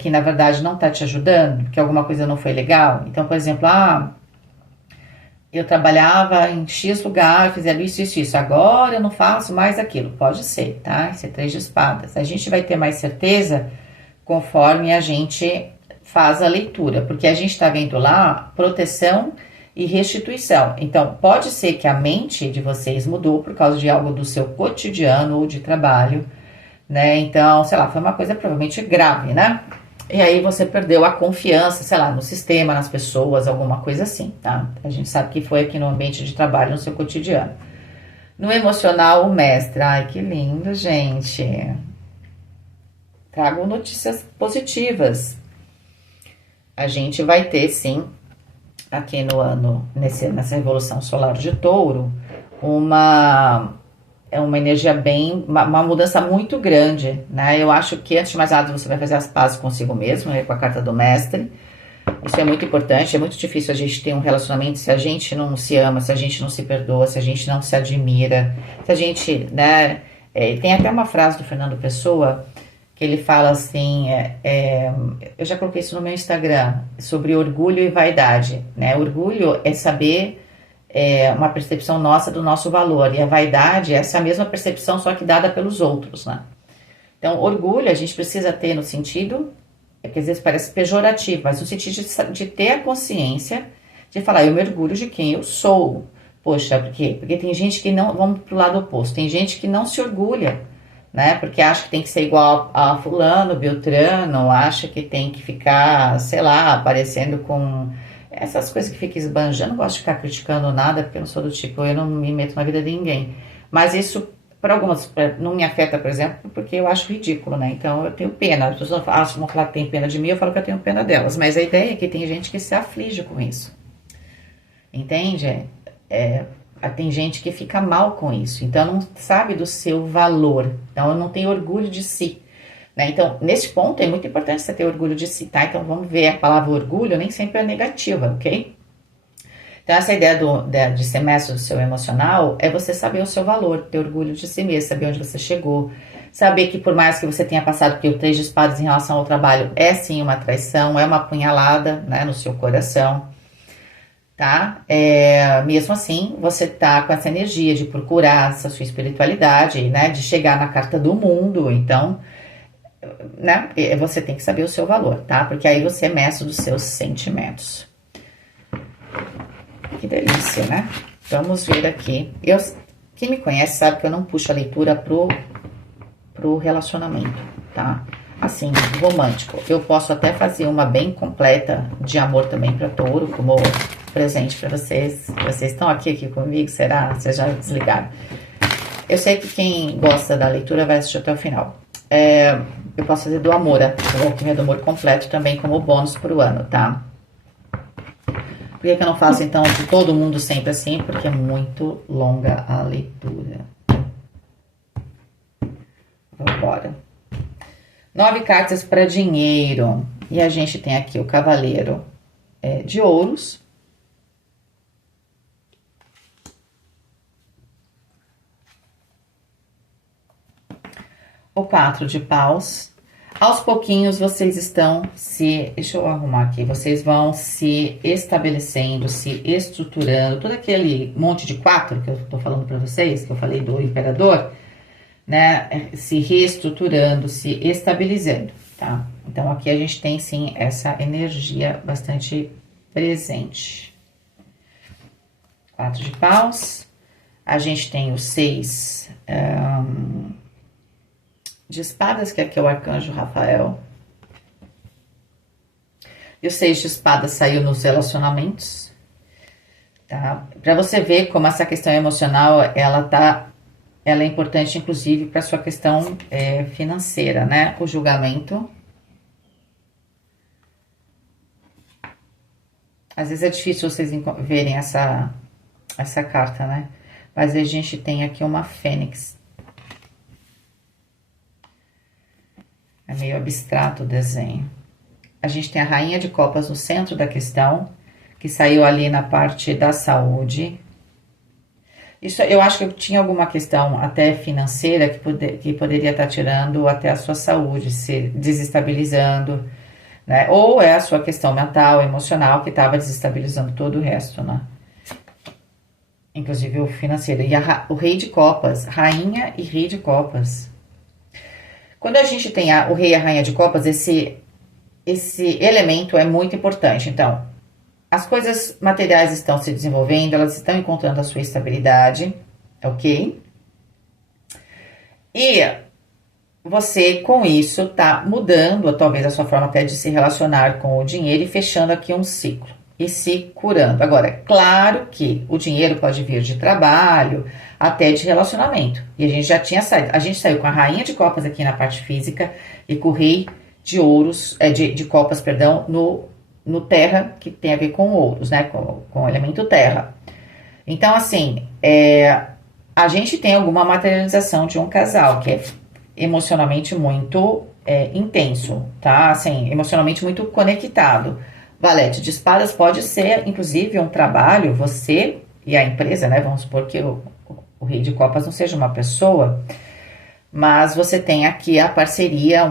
Que na verdade não está te ajudando, que alguma coisa não foi legal. Então, por exemplo, eu trabalhava em X lugar, fizeram isso, agora eu não faço mais aquilo. Pode ser, tá? Esse é 3 de espadas. A gente vai ter mais certeza conforme a gente faz a leitura, porque a gente está vendo lá proteção e restituição. Então, pode ser que a mente de vocês mudou por causa de algo do seu cotidiano ou de trabalho, né? Então, sei lá, foi uma coisa provavelmente grave, né? E aí você perdeu a confiança, sei lá, no sistema, nas pessoas, alguma coisa assim, tá? A gente sabe que foi aqui no ambiente de trabalho, no seu cotidiano. No emocional, o mestre. Ai, que lindo, gente. Trago notícias positivas. A gente vai ter, sim, aqui no ano, nessa revolução solar de Touro, uma energia uma mudança muito grande, né? Eu acho que, antes de mais nada, você vai fazer as pazes consigo mesmo, né? Com a carta do mestre. Isso é muito importante, é muito difícil a gente ter um relacionamento se a gente não se ama, se a gente não se perdoa, se a gente não se admira, se a gente, né? Tem até uma frase do Fernando Pessoa que ele fala assim, eu já coloquei isso no meu Instagram, sobre orgulho e vaidade, né? Orgulho é saber, uma percepção nossa do nosso valor, e a vaidade é essa mesma percepção, só que dada pelos outros, né? Então, orgulho a gente precisa ter no sentido, que às vezes parece pejorativo, mas no sentido de ter a consciência de falar, eu me orgulho de quem eu sou. Poxa, por quê? Porque tem gente que não, vamos pro lado oposto, tem gente que não se orgulha, né? Porque acha que tem que ser igual a fulano, Beltrano, acha que tem que ficar, sei lá, aparecendo com essas coisas que fica esbanjando. Eu não gosto de ficar criticando nada, porque eu não sou do tipo, eu não me meto na vida de ninguém. Mas isso, para algumas, não me afeta, por exemplo, porque eu acho ridículo, né? Então eu tenho pena. As pessoas acham que tem pena de mim, eu falo que eu tenho pena delas. Mas a ideia é que tem gente que se aflige com isso. Entende? Tem gente que fica mal com isso, então não sabe do seu valor, então não tem orgulho de si, né? Então, nesse ponto é muito importante você ter orgulho de si, tá? Então vamos ver, a palavra orgulho nem sempre é negativa, ok? Então essa ideia de ser mestre do seu emocional é você saber o seu valor, ter orgulho de si mesmo, saber onde você chegou, saber que por mais que você tenha passado, porque o 3 de espadas em relação ao trabalho é sim uma traição, é uma apunhalada, né, no seu coração, tá? Mesmo assim, você tá com essa energia de procurar essa sua espiritualidade, né? De chegar na carta do mundo, então, né? Você tem que saber o seu valor, tá? Porque aí você é mestre dos seus sentimentos. Que delícia, né? Vamos ver aqui. Quem me conhece sabe que eu não puxo a leitura pro relacionamento, tá? Assim, romântico. Eu posso até fazer uma bem completa de amor também para touro, como presente para vocês. Vocês estão aqui comigo? Será? Vocês já desligaram? Eu sei que quem gosta da leitura vai assistir até o final. Eu posso fazer do amor, o alquimia do amor completo também como bônus pro ano, tá? Por que eu não faço então de todo mundo sempre assim? Porque é muito longa a leitura. Vamos embora. 9 cartas para dinheiro. E a gente tem aqui o cavaleiro de ouros. O 4 de paus. Aos pouquinhos vocês estão deixa eu arrumar aqui, vocês vão se estabelecendo, se estruturando, todo aquele monte de 4 que eu tô falando para vocês, que eu falei do imperador, né, se reestruturando, se estabilizando, tá? Então aqui a gente tem sim essa energia bastante presente. 4 de paus, a gente tem o 6 de espadas, que aqui é o arcanjo Rafael. E o 6 de espadas saiu nos relacionamentos, tá? Para você ver como essa questão emocional, ela é importante, inclusive, para sua questão financeira, né? O julgamento. Às vezes é difícil vocês verem essa carta, né? Mas a gente tem aqui uma fênix. É meio abstrato o desenho. A gente tem a rainha de copas no centro da questão, que saiu ali na parte da saúde. Isso, eu acho que tinha alguma questão até financeira que poderia estar tirando até a sua saúde, se desestabilizando, né? Ou é a sua questão mental, emocional, que estava desestabilizando todo o resto, né? Inclusive o financeiro. E o rei de copas, rainha e rei de copas. Quando a gente tem o rei e a rainha de copas, esse elemento é muito importante. Então, as coisas materiais estão se desenvolvendo, elas estão encontrando a sua estabilidade, ok? E você, com isso, tá mudando, talvez, a sua forma até de se relacionar com o dinheiro e fechando aqui um ciclo e se curando. Agora, é claro que o dinheiro pode vir de trabalho, até de relacionamento. E a gente já tinha saído. A gente saiu com a rainha de copas aqui na parte física e com o rei de ouros, de copas, perdão, no terra, que tem a ver com ouros, né? Com o elemento terra. Então, assim, a gente tem alguma materialização de um casal que é emocionalmente muito intenso, tá? Assim, emocionalmente muito conectado. Valete de espadas pode ser, inclusive, um trabalho, você e a empresa, né? Vamos supor que o rei de copas não seja uma pessoa, Mas você tem aqui a parceria,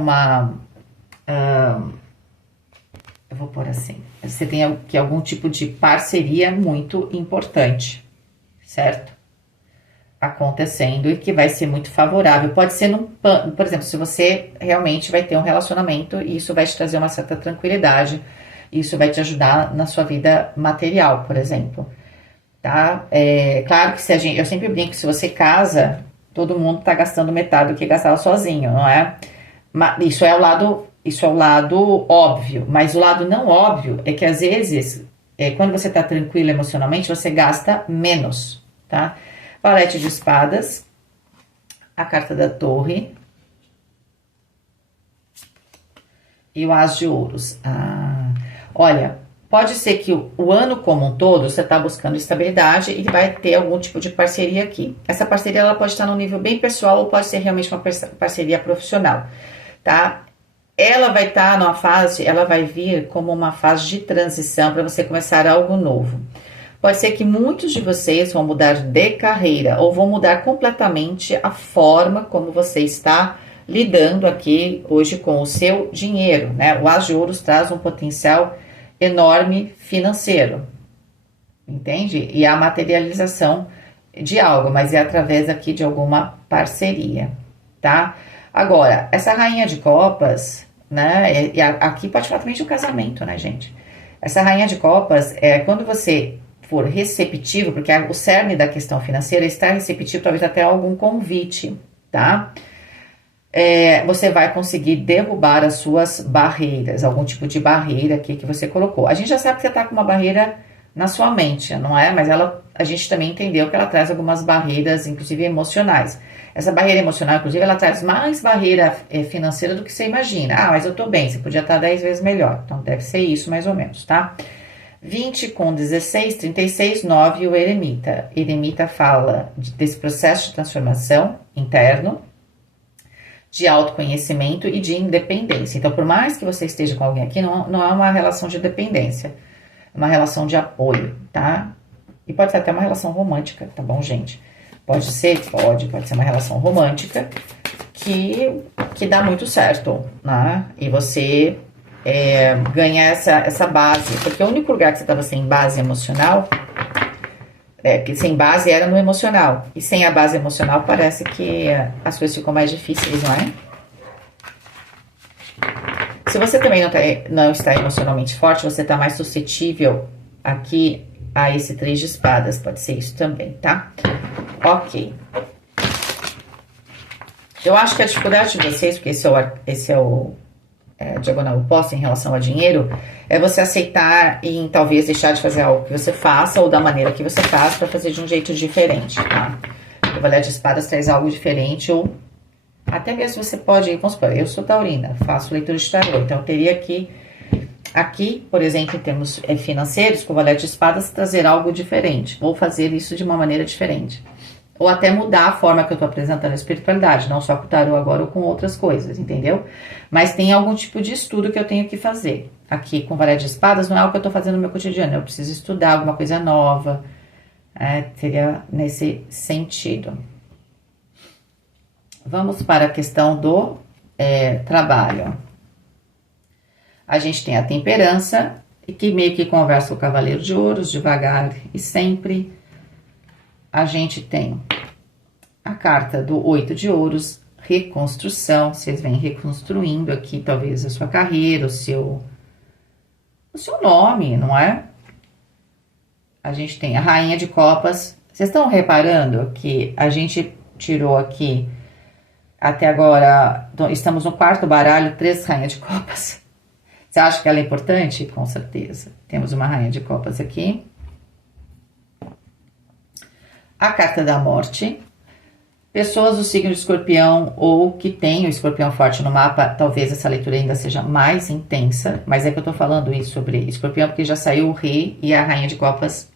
eu vou pôr assim, você tem aqui algum tipo de parceria muito importante, certo? Acontecendo e que vai ser muito favorável. Pode ser por exemplo, se você realmente vai ter um relacionamento e isso vai te trazer uma certa tranquilidade, isso vai te ajudar na sua vida material, por exemplo, tá? É claro que eu sempre brinco, se você casa, todo mundo tá gastando metade do que gastava sozinho, não é? Mas isso é o lado óbvio, mas o lado não óbvio é que às vezes, quando você tá tranquilo emocionalmente, você gasta menos, tá? Valete de espadas, a carta da torre e o as de ouros. Olha, pode ser que o ano como um todo você está buscando estabilidade e vai ter algum tipo de parceria aqui. Essa parceria ela pode estar num nível bem pessoal ou pode ser realmente uma parceria profissional, tá? Ela vai estar numa fase, ela vai vir como uma fase de transição para você começar algo novo. Pode ser que muitos de vocês vão mudar de carreira ou vão mudar completamente a forma como você está lidando aqui hoje com o seu dinheiro, né? O As de Ouros traz um potencial enorme financeiro, entende? E a materialização de algo, mas é através aqui de alguma parceria, tá? Agora, essa rainha de copas, né? Aqui pode falar também de um casamento, né, gente? Essa rainha de copas é quando você for receptivo, porque o cerne da questão financeira é estar receptivo, talvez até algum convite, tá? Você vai conseguir derrubar as suas barreiras, algum tipo de barreira aqui que você colocou. A gente já sabe que você tá com uma barreira na sua mente, não é? Mas a gente também entendeu que ela traz algumas barreiras, inclusive emocionais. Essa barreira emocional, inclusive, ela traz mais barreira financeira do que você imagina. Mas eu tô bem, você podia estar 10 vezes melhor. Então, deve ser isso mais ou menos, tá? 20 com 16, 36, 9 e o eremita. Eremita fala desse processo de transformação interno, de autoconhecimento e de independência. Então, por mais que você esteja com alguém aqui, não é uma relação de dependência, é uma relação de apoio, tá? E pode ser até uma relação romântica, tá bom, gente? Pode ser uma relação romântica que dá muito certo, né? E você ganha essa base, porque o único lugar que você estava sem base emocional, que sem base era no emocional, e sem a base emocional parece que as coisas ficam mais difíceis, não é? Se você também não está emocionalmente forte, você está mais suscetível aqui a esse 3 de espadas, pode ser isso também, tá? Ok. Eu acho que a dificuldade de vocês, porque esse é o diagonal oposta em relação a dinheiro, é você aceitar e talvez deixar de fazer algo que você faça ou da maneira que você faz para fazer de um jeito diferente, tá? O Valete de Espadas traz algo diferente ou até mesmo você pode, vamos supor, eu sou taurina, faço leitura de tarô, então eu teria que aqui, por exemplo, em termos financeiros, com o Valete de Espadas, trazer algo diferente, ou fazer isso de uma maneira diferente. Ou até mudar a forma que eu tô apresentando a espiritualidade, não só com o tarô agora ou com outras coisas, entendeu? Mas tem algum tipo de estudo que eu tenho que fazer. Aqui com o Valete de Espadas não é algo que eu tô fazendo no meu cotidiano, eu preciso estudar alguma coisa nova, seria nesse sentido. Vamos para a questão do trabalho. A gente tem a temperança, que meio que conversa com o Cavaleiro de Ouros, devagar e sempre. A gente tem a carta do 8 de ouros, reconstrução. Vocês vêm reconstruindo aqui, talvez, a sua carreira, o seu nome, não é? A gente tem a rainha de copas. Vocês estão reparando que a gente tirou aqui, até agora, estamos no quarto baralho, 3 rainhas de copas. Você acha que ela é importante? Com certeza. Temos uma rainha de copas aqui. A carta da morte. Pessoas do signo de escorpião ou que tem o escorpião forte no mapa, talvez essa leitura ainda seja mais intensa, mas é que eu tô falando isso sobre escorpião porque já saiu o rei e a rainha de copas,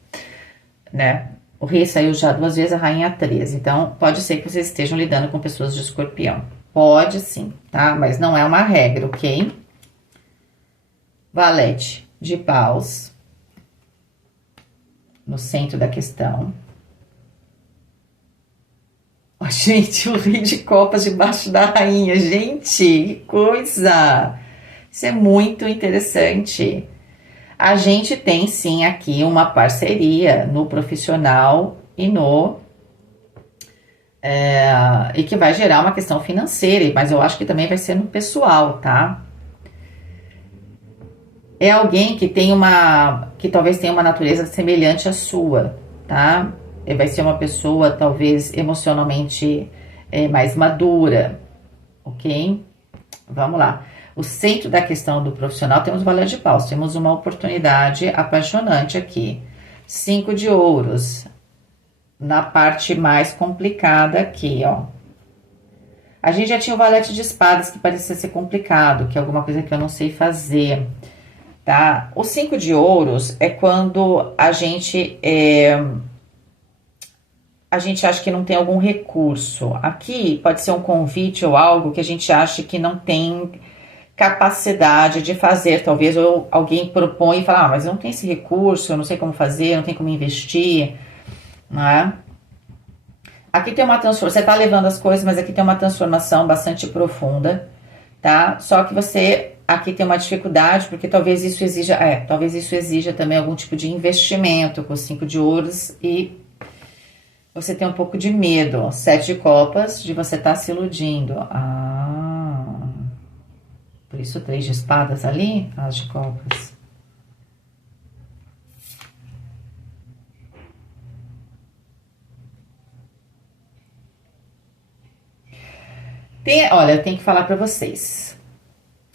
né? O rei saiu já 2 vezes, a rainha 3. Então, pode ser que vocês estejam lidando com pessoas de escorpião. Pode sim, tá? Mas não é uma regra, ok? Valete de paus. No centro da questão. Gente, o rei de copas debaixo da rainha. Gente, que coisa! Isso é muito interessante. A gente tem sim aqui uma parceria no profissional e no e que vai gerar uma questão financeira, mas eu acho que também vai ser no pessoal, tá? É alguém que tem que talvez tenha uma natureza semelhante à sua, tá? Vai ser uma pessoa talvez emocionalmente mais madura, ok? Vamos lá. O centro da questão do profissional, temos o Valete de Paus, temos uma oportunidade apaixonante aqui. 5 de ouros, na parte mais complicada aqui, ó. A gente já tinha o Valete de Espadas, que parecia ser complicado, que é alguma coisa que eu não sei fazer, tá? O 5 de ouros é quando a gente acha que não tem algum recurso. Aqui pode ser um convite ou algo que a gente acha que não tem capacidade de fazer, talvez, ou alguém propõe e fala, mas eu não tenho esse recurso, eu não sei como fazer, não tem como investir, né? Aqui tem uma transformação, você tá levando as coisas, mas aqui tem uma transformação bastante profunda, tá? Só que você aqui tem uma dificuldade, porque talvez isso exija também algum tipo de investimento com os 5 de ouros e você tem um pouco de medo, 7 de copas, de você estar se iludindo. Por isso 3 de espadas ali, as de copas. Olha, eu tenho que falar para vocês.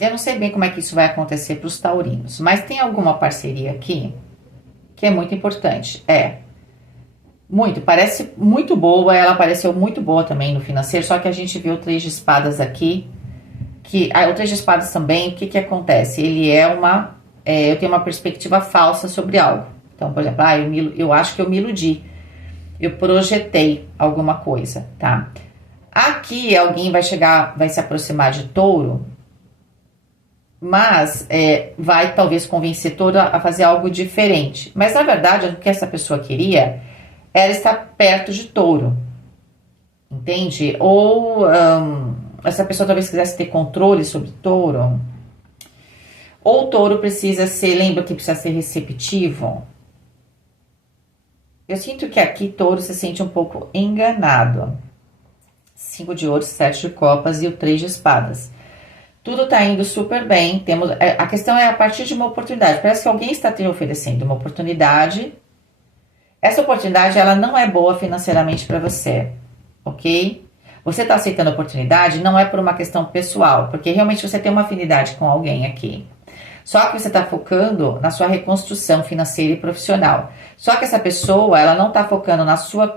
Eu não sei bem como é que isso vai acontecer para os taurinos, mas tem alguma parceria aqui que é muito importante. Parece muito boa, ela pareceu muito boa também no financeiro, só que a gente viu o 3 de espadas aqui, o 3 de espadas também, o que acontece? Ele eu tenho uma perspectiva falsa sobre algo. Então, por exemplo, eu acho que eu me iludi, eu projetei alguma coisa, tá? Aqui alguém vai se aproximar de touro, mas vai talvez convencer touro a fazer algo diferente. Mas na verdade, o que essa pessoa queria era estar perto de touro, entende? Ou essa pessoa talvez quisesse ter controle sobre touro. Ou touro lembra que precisa ser receptivo. Eu sinto que aqui touro se sente um pouco enganado. 5 de ouros, 7 de copas e o 3 de espadas. Tudo tá indo super bem. A questão é a partir de uma oportunidade. Parece que alguém está te oferecendo uma oportunidade. Essa oportunidade, ela não é boa financeiramente para você, ok? Você está aceitando a oportunidade, não é por uma questão pessoal, porque realmente você tem uma afinidade com alguém aqui. Só que você está focando na sua reconstrução financeira e profissional. Só que essa pessoa, ela não está focando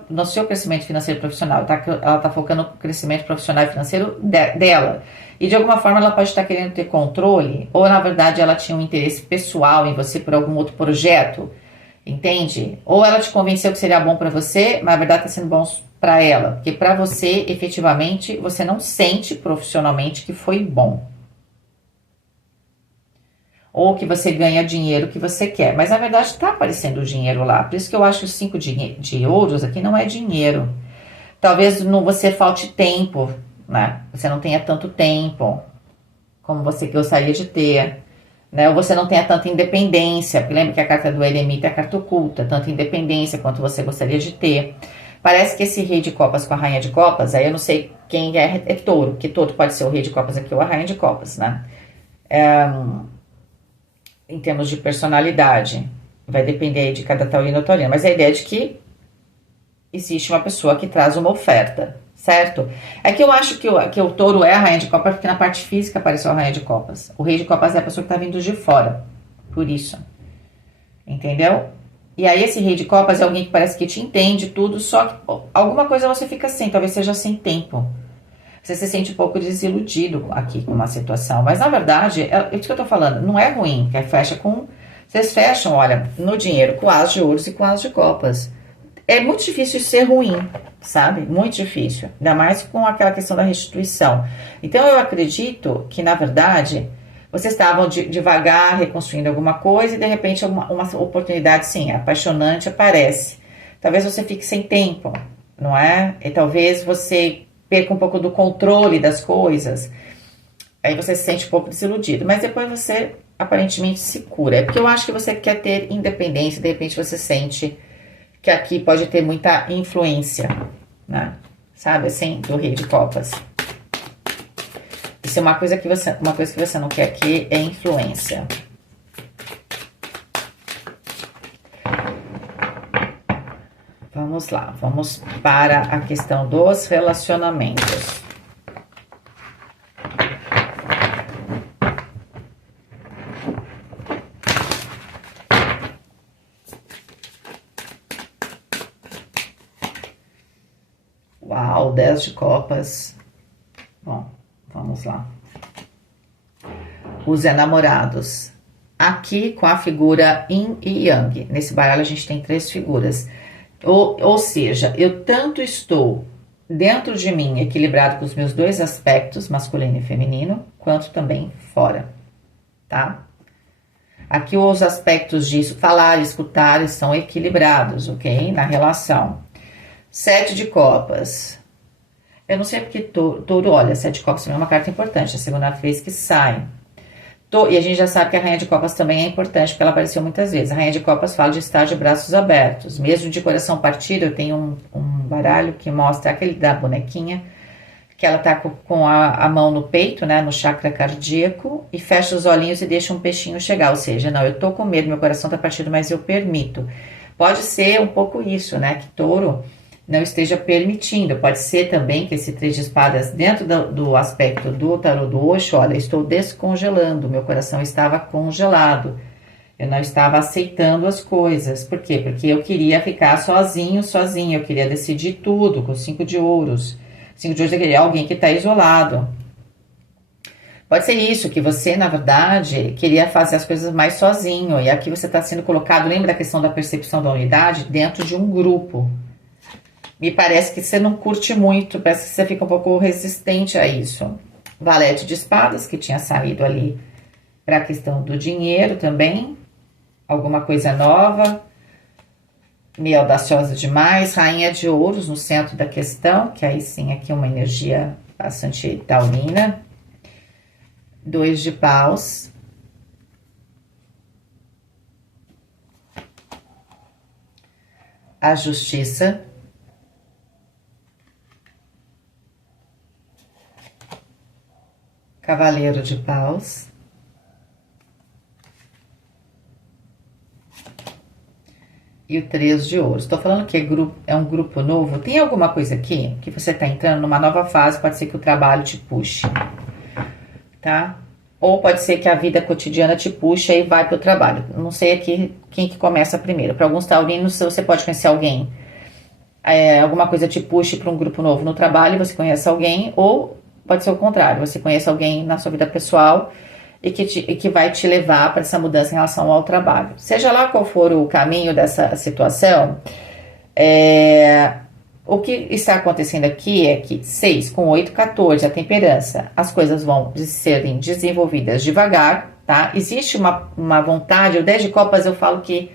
no seu crescimento financeiro e profissional, ela está focando no crescimento profissional e financeiro dela. E de alguma forma ela pode estar querendo ter controle, ou na verdade ela tinha um interesse pessoal em você por algum outro projeto, entende? Ou ela te convenceu que seria bom para você, mas na verdade está sendo bom para ela, porque para você, efetivamente, você não sente profissionalmente que foi bom. Ou que você ganha dinheiro que você quer, mas na verdade está aparecendo o dinheiro lá. Por isso que eu acho que os 5 de ouros aqui não é dinheiro. Talvez você falte tempo, né? Você não tenha tanto tempo como você gostaria de ter. Né? Ou você não tenha tanta independência, porque lembra que a carta do eremita é a carta oculta, tanta independência quanto você gostaria de ter. Parece que esse rei de copas com a rainha de copas, aí eu não sei quem é touro, que touro pode ser o rei de copas aqui ou a rainha de copas, né? Em termos de personalidade, vai depender aí de cada taurino ou taurina, mas a ideia é de que existe uma pessoa que traz uma oferta, certo? É que eu acho que o touro é a rainha de copas, porque na parte física apareceu a rainha de copas. O rei de copas é a pessoa que tá vindo de fora, por isso. Entendeu? E aí esse rei de copas é alguém que parece que te entende tudo, só que alguma coisa você fica sem, talvez seja sem tempo. Você se sente um pouco desiludido aqui com uma situação, mas na verdade, é isso que eu tô falando, não é ruim, que vocês fecham, olha, no dinheiro com as de ouros e com as de copas. É muito difícil ser ruim, sabe? Muito difícil. Ainda mais com aquela questão da restituição. Então, eu acredito que, na verdade, vocês estavam devagar reconstruindo alguma coisa e, de repente, uma oportunidade, sim, apaixonante aparece. Talvez você fique sem tempo. não é? E talvez você perca um pouco do controle das coisas, aí você se sente um pouco desiludido, mas depois você aparentemente se cura. É porque eu acho que você quer ter independência, de repente você sente que aqui pode ter muita influência, né? Sabe, assim, do Rei de Copas. Isso é uma coisa que você não quer aqui, é influência. Vamos lá, vamos para a questão dos relacionamentos. Uau, 10 de copas. Bom, vamos lá. Os enamorados. Aqui com a figura Yin e Yang. Nesse baralho a gente tem 3 figuras. Ou seja, eu tanto estou dentro de mim equilibrado com os meus 2 aspectos, masculino e feminino, quanto também fora, tá? Aqui os aspectos de falar e escutar estão equilibrados, ok? Na relação. 7 de copas. Eu não sei porque touro, olha, 7 de copas também é uma carta importante, é a segunda vez que sai. E a gente já sabe que a Rainha de Copas também é importante, porque ela apareceu muitas vezes. A Rainha de Copas fala de estar de braços abertos. Mesmo de coração partido, eu tenho um baralho que mostra aquele da bonequinha, que ela tá com a mão no peito, né, no chakra cardíaco, e fecha os olhinhos e deixa um peixinho chegar. Ou seja, não, eu tô com medo, meu coração tá partido, mas eu permito. Pode ser um pouco isso, né, que touro não esteja permitindo. Pode ser também que esse 3 de espadas, dentro do aspecto do tarô do Osho, olha, estou descongelando, meu coração estava congelado, eu não estava aceitando as coisas. Por quê? Porque eu queria ficar sozinho, eu queria decidir tudo, com 5 de ouros. 5 de ouros eu queria alguém que está isolado. Pode ser isso, que você, na verdade, queria fazer as coisas mais sozinho, e aqui você está sendo colocado, lembra da questão da percepção da unidade? Dentro de um grupo. Me parece que você não curte muito, parece que você fica um pouco resistente a isso. Valete de espadas, que tinha saído ali para a questão do dinheiro também. Alguma coisa nova. Meio audaciosa demais. Rainha de ouros no centro da questão, que aí sim aqui é uma energia bastante taurina. 2 de paus. A justiça. Cavaleiro de paus. E o 3 de ouros. Estou falando que é um grupo novo. Tem alguma coisa aqui que você está entrando numa nova fase, pode ser que o trabalho te puxe, tá? Ou pode ser que a vida cotidiana te puxe e vai para o trabalho. Não sei aqui quem que começa primeiro. Para alguns taurinos, você pode conhecer alguém, alguma coisa te puxe para um grupo novo no trabalho, você conhece alguém, ou pode ser o contrário, você conhece alguém na sua vida pessoal e que vai te levar para essa mudança em relação ao trabalho. Seja lá qual for o caminho dessa situação, o que está acontecendo aqui é que 6 com 8, 14, a temperança, as coisas vão serem desenvolvidas devagar, tá? Existe uma vontade, o 10 de copas eu falo que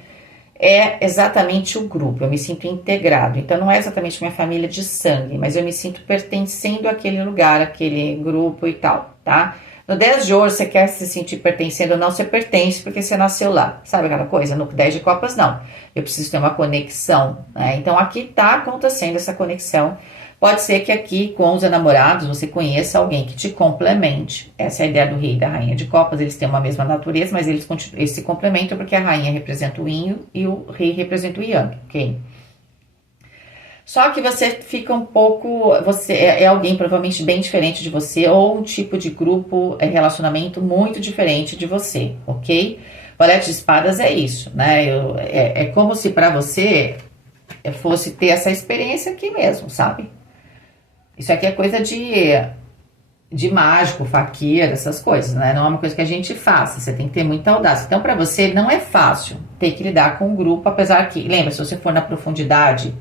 é exatamente o grupo, eu me sinto integrado, então não é exatamente minha família de sangue, mas eu me sinto pertencendo àquele lugar, àquele grupo e tal, tá? No 10 de ouros, você quer se sentir pertencendo ou não, você pertence porque você nasceu lá, sabe aquela coisa? No 10 de copas, não, eu preciso ter uma conexão, né? Então aqui tá acontecendo essa conexão. Pode ser que aqui com os enamorados você conheça alguém que te complemente. Essa é a ideia do rei e da rainha de copas, eles têm uma mesma natureza, mas eles se complementam porque a rainha representa o yin e o rei representa o yang, ok? Só que você fica um pouco, você é alguém provavelmente bem diferente de você, ou um tipo de grupo, relacionamento muito diferente de você, ok? Valete de espadas é isso, né? É como se para você fosse ter essa experiência aqui mesmo, sabe? Isso aqui é coisa de mágico, faqueira, essas coisas, né? Não é uma coisa que a gente faça, você tem que ter muita audácia. Então, para você, não é fácil ter que lidar com o grupo, apesar que, lembra, se você for na profundidade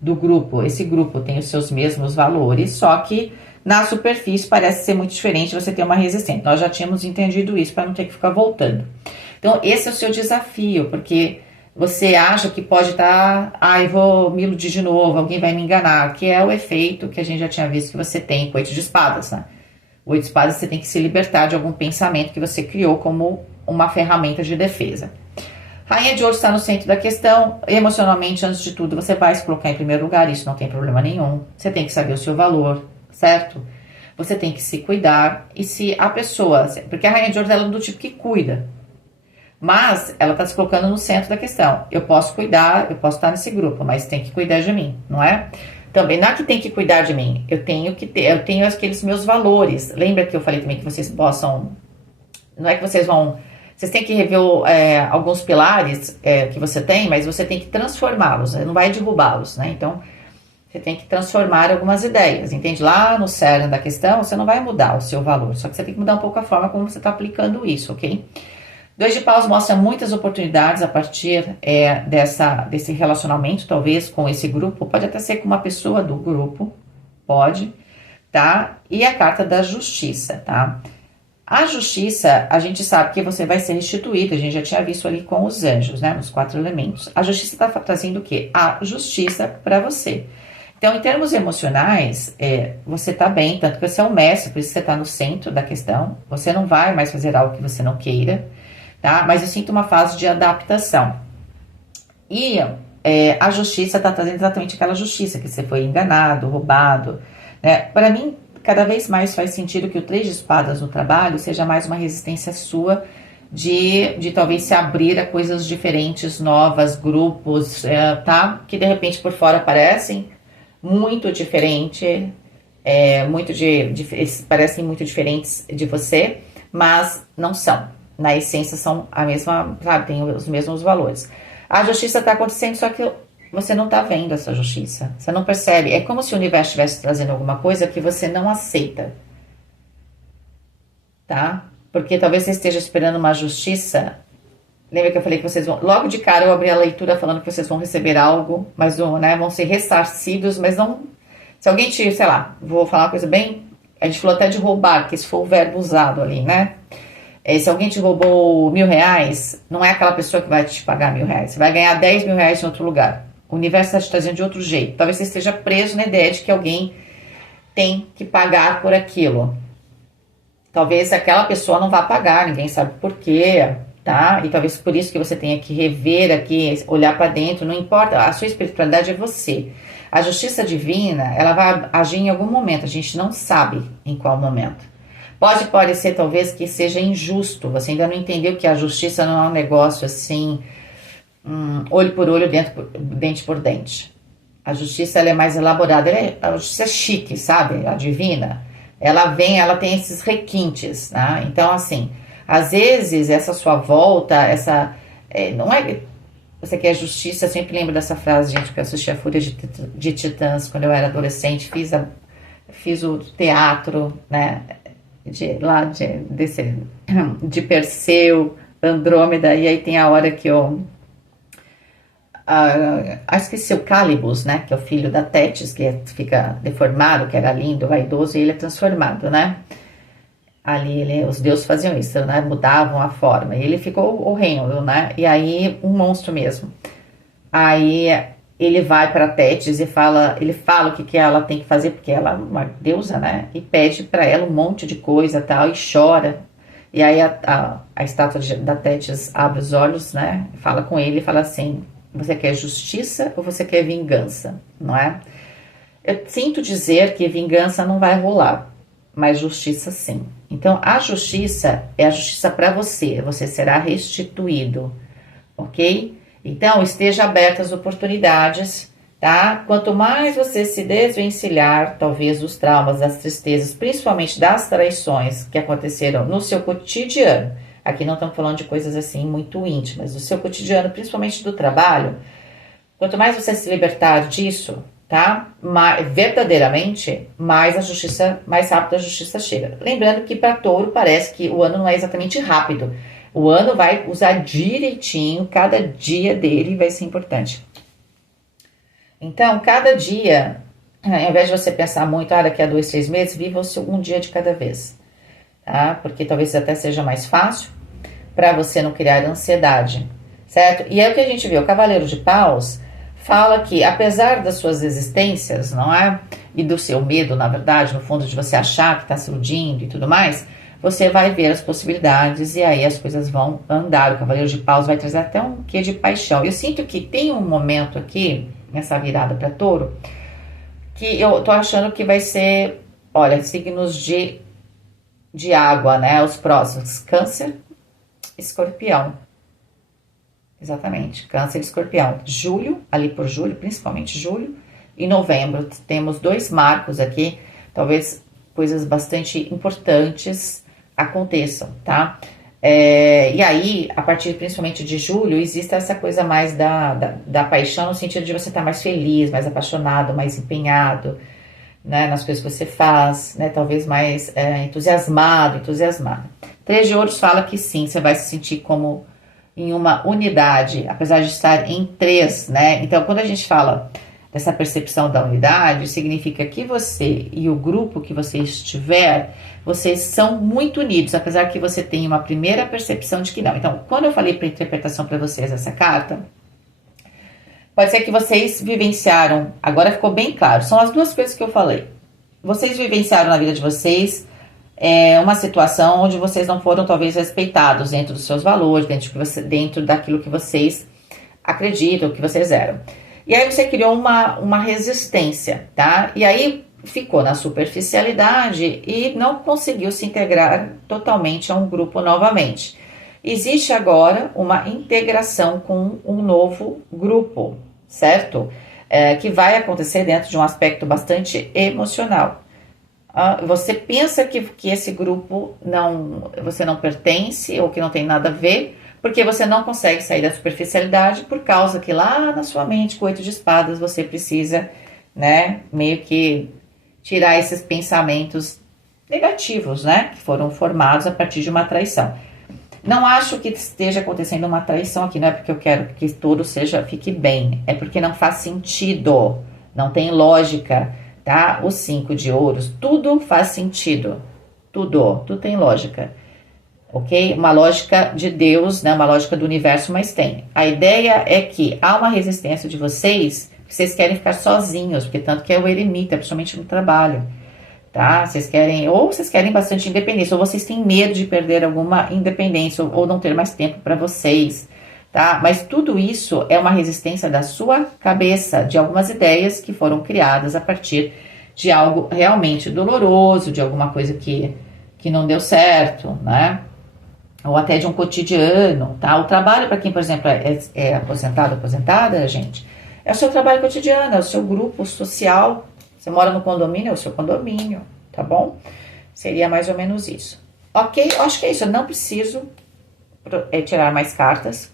do grupo, esse grupo tem os seus mesmos valores, só que na superfície parece ser muito diferente, você tem uma resistência. Nós já tínhamos entendido isso para não ter que ficar voltando. Então, esse é o seu desafio, porque você acha que pode estar, eu vou me iludir de novo, alguém vai me enganar, que é o efeito que a gente já tinha visto que você tem com o 8 de espadas, né? O 8 de espadas, você tem que se libertar de algum pensamento que você criou como uma ferramenta de defesa. Rainha de Ouros está no centro da questão. Emocionalmente, antes de tudo, você vai se colocar em primeiro lugar, isso não tem problema nenhum. Você tem que saber o seu valor, certo? Você tem que se cuidar. E se a pessoa... Porque a Rainha de Ouros, ela é do tipo que cuida. Mas ela está se colocando no centro da questão. Eu posso cuidar, eu posso estar nesse grupo, mas tem que cuidar de mim, não é? Também não é que tem que cuidar de mim. Eu tenho aqueles meus valores. Lembra que eu falei também que vocês possam... Não é que vocês vão... Vocês têm que rever alguns pilares que você tem, mas você tem que transformá-los, não vai derrubá-los, né? Então, você tem que transformar algumas ideias, entende? Lá no cerne da questão, você não vai mudar o seu valor, só que você tem que mudar um pouco a forma como você está aplicando isso, ok? 2 de paus mostra muitas oportunidades a partir desse relacionamento, talvez, com esse grupo. Pode até ser com uma pessoa do grupo, pode, tá? E a carta da justiça, tá? A justiça, a gente sabe que você vai ser restituído, a gente já tinha visto ali com os anjos, né, nos 4 elementos. A justiça está trazendo o quê? A justiça para você. Então, em termos emocionais, você está bem, tanto que você é um mestre, por isso você está no centro da questão. Você não vai mais fazer algo que você não queira, tá? Mas eu sinto uma fase de adaptação. E a justiça está trazendo exatamente aquela justiça, que você foi enganado, roubado, né? Para mim, cada vez mais faz sentido que o 3 de espadas no trabalho seja mais uma resistência sua de talvez se abrir a coisas diferentes, novas, grupos, tá? Que de repente por fora parecem muito diferente, parecem muito diferentes de você, mas não são. Na essência são a mesma, sabe, tem os mesmos valores. A justiça está acontecendo, só que você não está vendo essa justiça, você não percebe. É como se o universo estivesse trazendo alguma coisa que você não aceita, tá? Porque talvez você esteja esperando uma justiça. Lembra que eu falei que vocês vão... Logo de cara eu abri a leitura falando que vocês vão receber algo, mas vão ser ressarcidos, mas não... Se alguém te, sei lá, vou falar uma coisa bem... A gente falou até de roubar, que esse foi o verbo usado ali, né? Se alguém te roubou R$1.000, não é aquela pessoa que vai te pagar R$1.000. Você vai ganhar R$10.000 em outro lugar. O universo está te trazendo de outro jeito. Talvez você esteja preso na ideia de que alguém tem que pagar por aquilo. Talvez aquela pessoa não vá pagar, ninguém sabe por quê, tá? E talvez por isso que você tenha que rever aqui, olhar para dentro, não importa, a sua espiritualidade é você. A justiça divina, ela vai agir em algum momento, a gente não sabe em qual momento. Pode parecer talvez que seja injusto, você ainda não entendeu que a justiça não é um negócio assim, olho por olho, dente por dente. A justiça ela é mais elaborada, a justiça é chique, sabe? A divina, ela tem esses requintes, né? Então assim, às vezes essa sua volta, não é... Você quer justiça, eu sempre lembro dessa frase, gente, que eu assisti a Fúria de Titãs quando eu era adolescente, fiz o teatro, né? De Perseu, Andrômeda, e aí tem a hora que esqueci o Cálibus, né, que é o filho da Tétis, que fica deformado, que era lindo, vaidoso, e ele é transformado, né, ali os deuses faziam isso, né, mudavam a forma, e ele ficou horrendo, né, e aí um monstro mesmo, aí ele vai para Tétis e ele fala o que ela tem que fazer, porque ela é uma deusa, né? E pede para ela um monte de coisa tal, e chora. E aí a estátua da Tétis abre os olhos, né? Fala com ele e fala assim: você quer justiça ou você quer vingança? Não é? Eu sinto dizer que vingança não vai rolar, mas justiça sim. Então a justiça é a justiça para você, você será restituído, ok? Então, esteja aberto às oportunidades, tá? Quanto mais você se desvencilhar, talvez, dos traumas, das tristezas, principalmente das traições que aconteceram no seu cotidiano. Aqui não estamos falando de coisas assim muito íntimas, do seu cotidiano, principalmente do trabalho. Quanto mais você se libertar disso, tá? Verdadeiramente, mais rápido a justiça chega. Lembrando que para Touro parece que o ano não é exatamente rápido. O ano vai usar direitinho, cada dia dele vai ser importante. Então, cada dia, ao invés de você pensar muito, daqui a 2, 3 meses, viva o seu um dia de cada vez, tá? Porque talvez até seja mais fácil para você não criar ansiedade. certo? E é o que a gente vê, o Cavaleiro de Paus fala que, apesar das suas existências, não é? E do seu medo, na verdade, no fundo de você achar que está se iludindo e tudo mais, você vai ver as possibilidades e aí as coisas vão andar. O Cavaleiro de Paus vai trazer até um quê de paixão. Eu sinto que tem um momento aqui, nessa virada para Touro, que eu tô achando que vai ser, olha, signos de água, né? Os próximos, Câncer, Escorpião. Exatamente, Câncer e Escorpião. Julho, ali por julho, principalmente julho, e novembro. Temos 2 marcos aqui, talvez coisas bastante importantes aconteçam, tá? E aí, a partir principalmente de julho, existe essa coisa mais da paixão, no sentido de você estar mais feliz, mais apaixonado, mais empenhado, né, nas coisas que você faz, né, talvez mais entusiasmado. 3 de Ouros fala que sim, você vai se sentir como em uma unidade, apesar de estar em 3, né? Então, quando a gente fala dessa percepção da unidade, significa que você e o grupo que você estiver, vocês são muito unidos, apesar que você tenha uma primeira percepção de que não. Então, quando eu falei para interpretação para vocês essa carta, pode ser que vocês vivenciaram, agora ficou bem claro, são as 2 coisas que eu falei. Vocês vivenciaram na vida de vocês uma situação onde vocês não foram talvez respeitados dentro dos seus valores, dentro daquilo que vocês acreditam, que vocês eram. E aí você criou uma resistência, tá? E aí ficou na superficialidade e não conseguiu se integrar totalmente a um grupo novamente. Existe agora uma integração com um novo grupo, certo? Que vai acontecer dentro de um aspecto bastante emocional. Você pensa que esse grupo você não pertence ou que não tem nada a ver, porque você não consegue sair da superficialidade por causa que lá na sua mente, com 8 de espadas, você precisa, né, meio que tirar esses pensamentos negativos, né, que foram formados a partir de uma traição. Não acho que esteja acontecendo uma traição aqui, não é porque eu quero que tudo fique bem, é porque não faz sentido, não tem lógica, tá? Os 5 de ouros, tudo faz sentido, tudo tem lógica, ok? Uma lógica de Deus, né? Uma lógica do universo, mas tem. A ideia é que há uma resistência de vocês, que vocês querem ficar sozinhos, porque tanto que é o eremita, principalmente no trabalho. Tá? Vocês querem bastante independência, ou vocês têm medo de perder alguma independência, ou não ter mais tempo para vocês, tá? Mas tudo isso é uma resistência da sua cabeça, de algumas ideias que foram criadas a partir de algo realmente doloroso, de alguma coisa que não deu certo, né? Ou até de um cotidiano, tá? O trabalho, para quem, por exemplo, é aposentado, aposentada, gente, é o seu trabalho cotidiano, é o seu grupo social. Você mora no condomínio, é o seu condomínio, tá bom? Seria mais ou menos isso. Ok? Eu acho que é isso. Eu não preciso tirar mais cartas.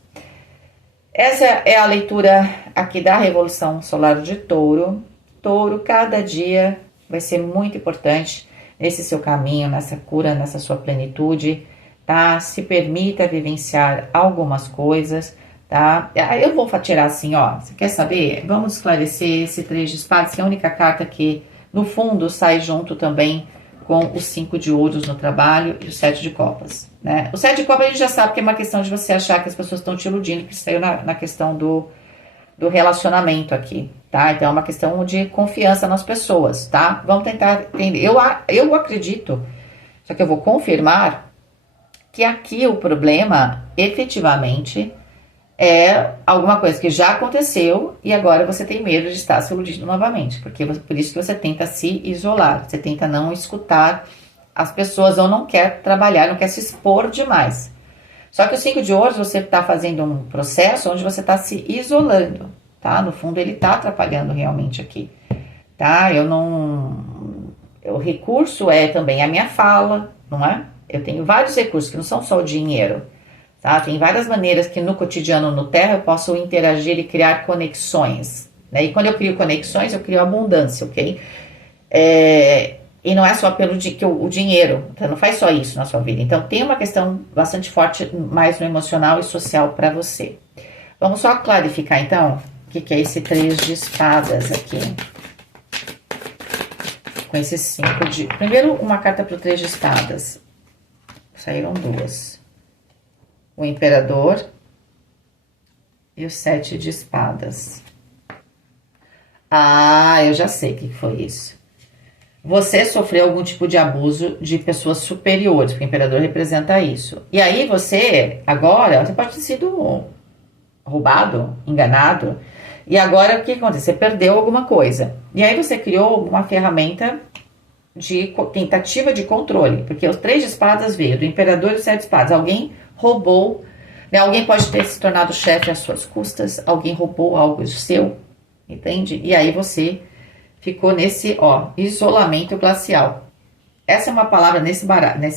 Essa é a leitura aqui da Revolução Solar de Touro. Touro, cada dia vai ser muito importante nesse seu caminho, nessa cura, nessa sua plenitude, tá? Se permita vivenciar algumas coisas, tá? Eu vou tirar assim, ó, você quer saber? Vamos esclarecer esse 3 de espadas, que é a única carta que, no fundo, sai junto também com os 5 de ouros no trabalho e o 7 de copas, né? O 7 de copas a gente já sabe que é uma questão de você achar que as pessoas estão te iludindo, que saiu na questão do relacionamento aqui, tá? Então é uma questão de confiança nas pessoas, tá? Vamos tentar entender. Eu acredito, só que eu vou confirmar, que aqui o problema, efetivamente, é alguma coisa que já aconteceu e agora você tem medo de estar se iludindo novamente, porque por isso que você tenta se isolar, você tenta não escutar as pessoas ou não quer trabalhar, não quer se expor demais. Só que o 5 de ouros, você está fazendo um processo onde você está se isolando, tá? No fundo, ele está atrapalhando realmente aqui, tá? O recurso é também a minha fala, não é? Eu tenho vários recursos que não são só o dinheiro, tá? Tem várias maneiras que no cotidiano, no terra, eu posso interagir e criar conexões, né? E quando eu crio conexões, eu crio abundância, ok? E não é só pelo o dinheiro, então não faz só isso na sua vida. Então tem uma questão bastante forte mais no emocional e social para você. Vamos só clarificar então o que é esse 3 de espadas aqui. Com esses 5 de... Primeiro uma carta para o 3 de espadas. Saíram 2. O imperador e o 7 de espadas. Ah, eu já sei o que foi isso. Você sofreu algum tipo de abuso de pessoas superiores, porque o imperador representa isso. E aí você, agora, você pode ter sido roubado, enganado. E agora o que acontece? Você perdeu alguma coisa. E aí você criou uma ferramenta de tentativa de controle, porque os 3 de espadas veio do imperador e o 7 de espadas. Alguém roubou, né? Alguém pode ter se tornado chefe às suas custas, alguém roubou algo seu, entende? E aí você ficou nesse, isolamento glacial. Essa é uma palavra nesse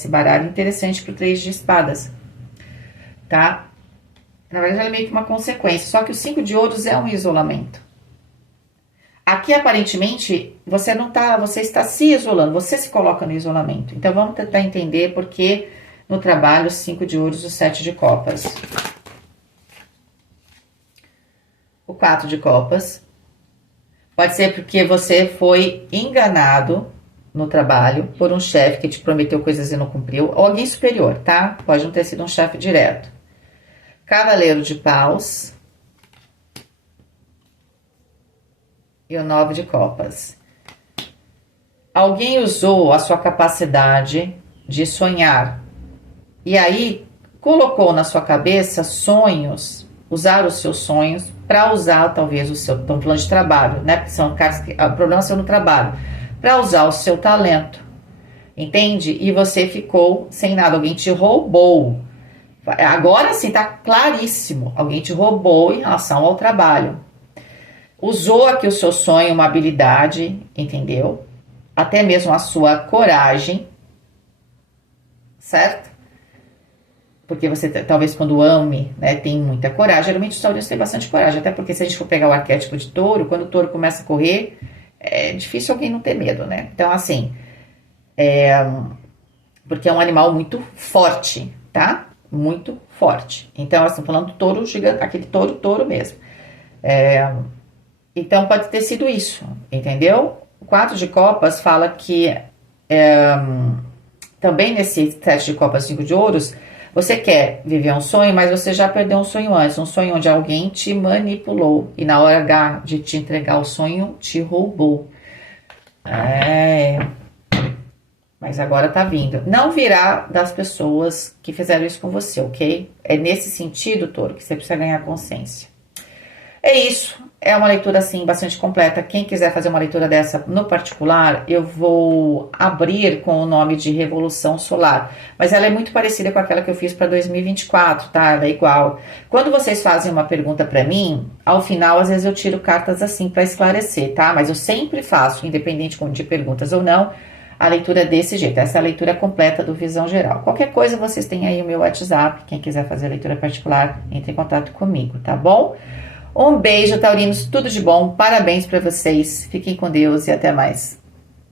baralho interessante para o 3 de espadas, tá? Na verdade, é meio que uma consequência, só que o 5 de ouros é um isolamento. Aqui, aparentemente, você não tá, você está se isolando, você se coloca no isolamento. Então, vamos tentar entender por que no trabalho, 5 de ouros, o 7 de copas. O 4 de copas. Pode ser porque você foi enganado no trabalho por um chefe que te prometeu coisas e não cumpriu, ou alguém superior, tá? Pode não ter sido um chefe direto. Cavaleiro de paus. E o 9 de copas. Alguém usou a sua capacidade de sonhar e aí colocou na sua cabeça sonhos, usar os seus sonhos para usar talvez o seu, estão falando de trabalho, né? Porque são casos que o problema é no trabalho, para usar o seu talento, entende? E você ficou sem nada, alguém te roubou. Agora sim tá claríssimo, alguém te roubou em relação ao trabalho. Usou aqui o seu sonho, uma habilidade, entendeu? Até mesmo a sua coragem, certo? Porque você, talvez quando ame, né, tem muita coragem. Geralmente os taurinos têm bastante coragem, até porque se a gente for pegar o arquétipo de touro, quando o touro começa a correr, é difícil alguém não ter medo, né? Então, assim, porque é um animal muito forte, tá? Muito forte. Então, nós estamos falando do touro gigante, aquele touro mesmo. Então, pode ter sido isso, entendeu? O 4 de copas fala que também nesse 7 de copas, 5 de ouros, você quer viver um sonho, mas você já perdeu um sonho antes. Um sonho onde alguém te manipulou e na hora H de te entregar o sonho, te roubou. Mas agora tá vindo. Não virá das pessoas que fizeram isso com você, ok? É nesse sentido, touro, que você precisa ganhar consciência. É isso. É uma leitura, assim, bastante completa. Quem quiser fazer uma leitura dessa no particular, eu vou abrir com o nome de Revolução Solar. Mas ela é muito parecida com aquela que eu fiz para 2024, tá? Ela é igual. Quando vocês fazem uma pergunta para mim, ao final, às vezes eu tiro cartas assim para esclarecer, tá? Mas eu sempre faço, independente de perguntas ou não, a leitura desse jeito. Essa é a leitura completa do Visão Geral. Qualquer coisa, vocês têm aí o meu WhatsApp. Quem quiser fazer a leitura particular, entre em contato comigo, tá bom? Um beijo, taurinos, tudo de bom, parabéns para vocês, fiquem com Deus e até mais.